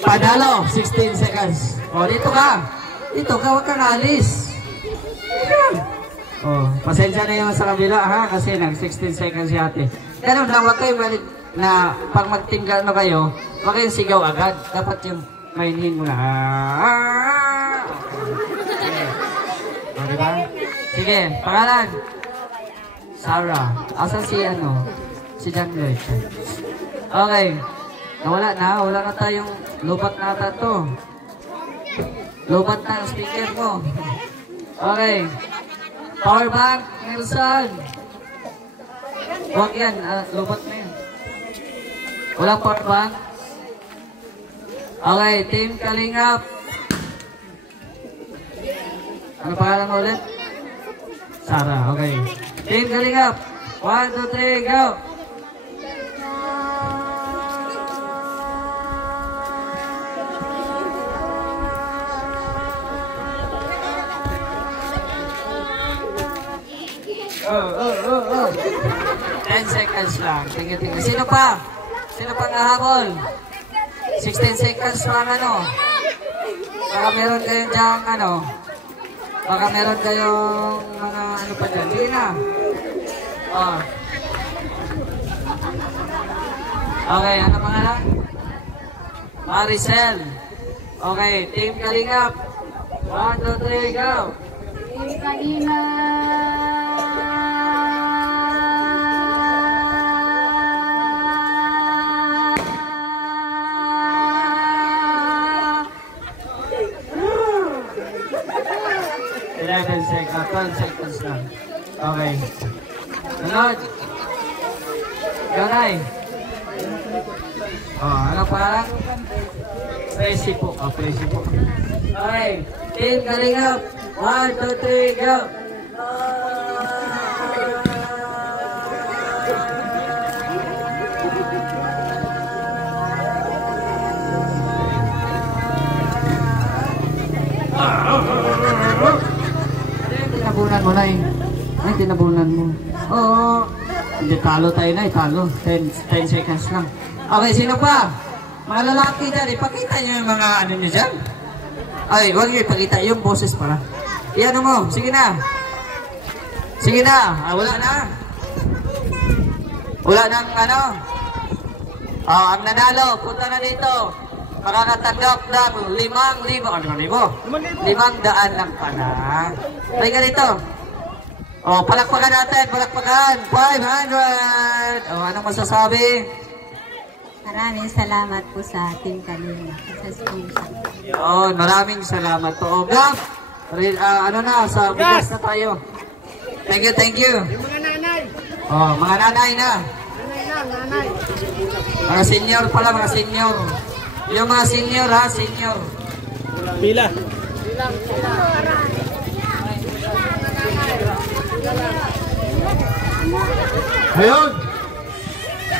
Padalo, 16 seconds. O, dito ka. Dito ka, huwag kang alis. O, pasensya na yung sa kabila, ha? Kasi nag-16 seconds si ate. Ganun lang, huwag kayo na pag magtinggal mo kayo, huwag kayong sigaw agad. Dapat yung mainin mo na. O, diba? Sige, pangalan. Sarah. Asa si ano? Si John Lloyd. Okay. Wala na tayong lubat na ata to. Lubat na ang speaker mo. Okay. Power bank, Nelson. Huwag yan, lubat na yan. Walang power bank. Okay, Team Kalingap. Ano pangalan mo ulit? Sarah, okay. Team Kalingap. 1, 2, 3, go! Oh. 10 seconds lang. Tingin. Sino pa? Sino pang hahabol? 16 seconds lang ano. Baka meron kayong dyan ano. Baka meron kayong mga ano pa dyan. Sige na. Oh. Okay, ano pangalan? Maricel. Okay, Team Kalingap. 1, 2, 3, go! Team Kalingap. Seconds, 12 seconds lang. Okay. Sunod. Ganay. Oh, ano parang? Presi po. Oh, presi po. Okay. Team Kalingap. 1, 2, 3, go! Tinabunan mo na eh. Ay, tinabunan mo. Oo. Hindi, talo tayo na eh. Talo. 10 seconds lang. Okay, sino pa? Mga lalaki dyan. Ipakita nyo yung mga ano nyo dyan. Ay, huwag nyo ipakita. Yung boses para. Iyan mo. Sige na. Sige na. Ah, wala na. Wala nang ano. Ang nanalo. Punta na dito. Makakatanggap ng 5,000. 500 lang pala. Ay ganito. O, palakpakan natin. Palakpakan. 500. O, anong masasabi? Maraming salamat po sa Team Kalingap. Sa sponsor. Yun, maraming salamat po. O, Gab. Ano na, sa bigas na tayo. Thank you, thank you. Yung mga nanay. O, mga nanay na. Nanay lang, nanay. Mga senior pala, mga senior. Yung mga senior ha, senior. Pila. Ayun.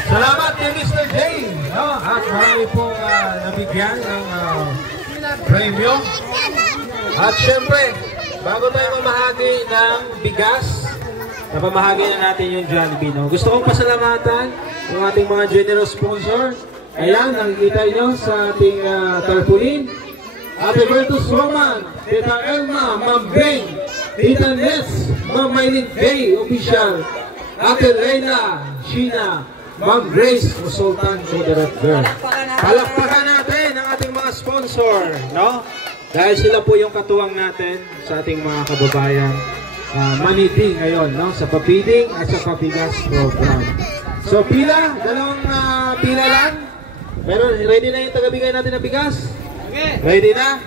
Salamat kay Mr. J. No? At marami pong nabigyan ng premium. At syempre, bago tayo mamahagi ng bigas, napamahagi na natin yung Jollibee. No? Gusto kong pasalamatan yung ating mga generous sponsor. Ayan, nakikita nyo sa ating tarpaulin. Ate Bertus Roman, Tita Elma, Ma'am Beng, Tita Ness, Ma'am Maylin Bay, Official, Ate Reyna, Sheena, Ma'am Grace, Sultan to the Red Girl. Palakpakan natin ang ating mga sponsor, no? Dahil sila po yung katuwang natin sa ating mga kababayan maniti ngayon, no? Sa papiling at sa papigas program. So pila, dalawang pila lang. Meron, ready na yung tagabigay natin ng bigas? Okay. Ready na?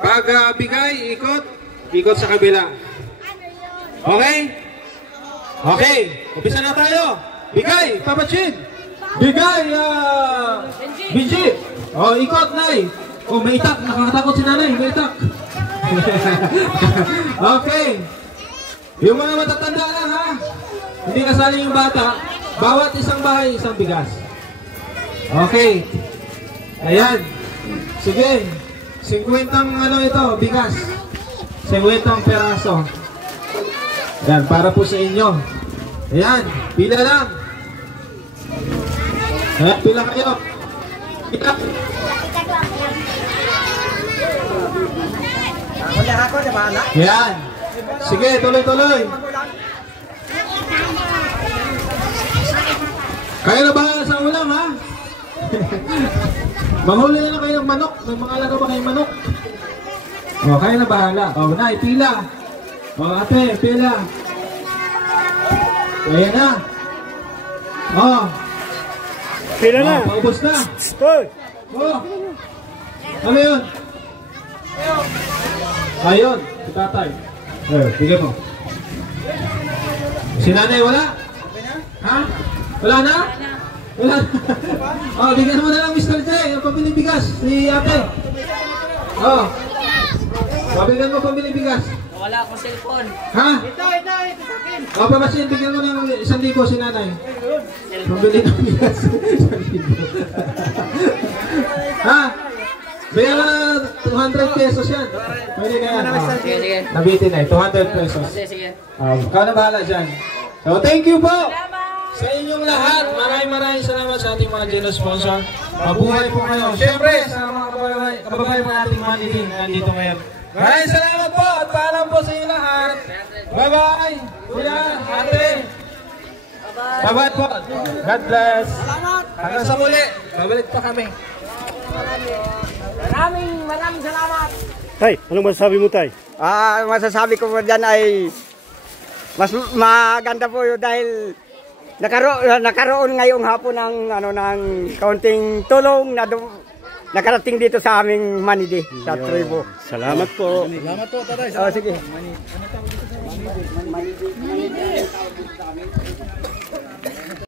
Pag bigay, ikot sa kabila. Okay? Okay, umpisa na tayo. Bigay, Papachin. Bigay, Benji. O, ikot, Nay. O, may itak. Nakakatakot si Nanay, may itak. Okay. Yung mga matatanda lang, ha? Hindi kasali yung bata. Bawat isang bahay, isang bigas. Okay. Ayan. Sige. 50 ano ito, bigas. 50 peraso. Ayan, para po sa inyo. Ayan, pila lang. Ayan, pila kayo. Pila. Ayan. Sige, tuloy-tuloy. Kayo na bahala sa ulam, ha? Manghuli na lang kayo ng manok. May mga alaga ba kayong manok? O, kayo na bahala. O, Nay, pila. O, ate, pila. Ayan na. O. Pila na. O, paubos na. Hoy. O. Ano yun? Ayun, si tatay. Bigyan mo. Si nanay wala? Ha? Wala na? Wala na. O, bigyan mo na lang Mr. J. Yung pambiling bigas. Si ate. O. Pabigyan mo pambiling bigas. Wala akong cellphone. Ha? Ito. O, Papasin, bigyan mo ng 1,000 si nanay. Pambili ng bigas. 1,000. Ha? Bigyan mo na 200 pesos yan. Pwede ka yan. Sige. Nabitin na 200 pesos. Sige. Ikaw na bahala dyan. So, thank you po sa inyong lahat. Maraming salamat sa ating mga generous sponsor. Mabuhay po kayo. Siyempre, sa mga kababayan nating Manilin nandito ngayon. Maraming salamat po at paalam po sa inyo lahat. Bye-bye. Kuya, ate. Bye-bye po. God bless. Hanggang sa muli. Babalik pa kami. Maraming salamat. Tay, anong masasabi mo, Tay? Masasabi ko dyan ay mas maganda po yun dahil nakaroon ngayong hapon ng kaunting tulong na nakarating dito sa aming Manidi sa tribo. Salamat po. Salamat po, Tatay. Sige.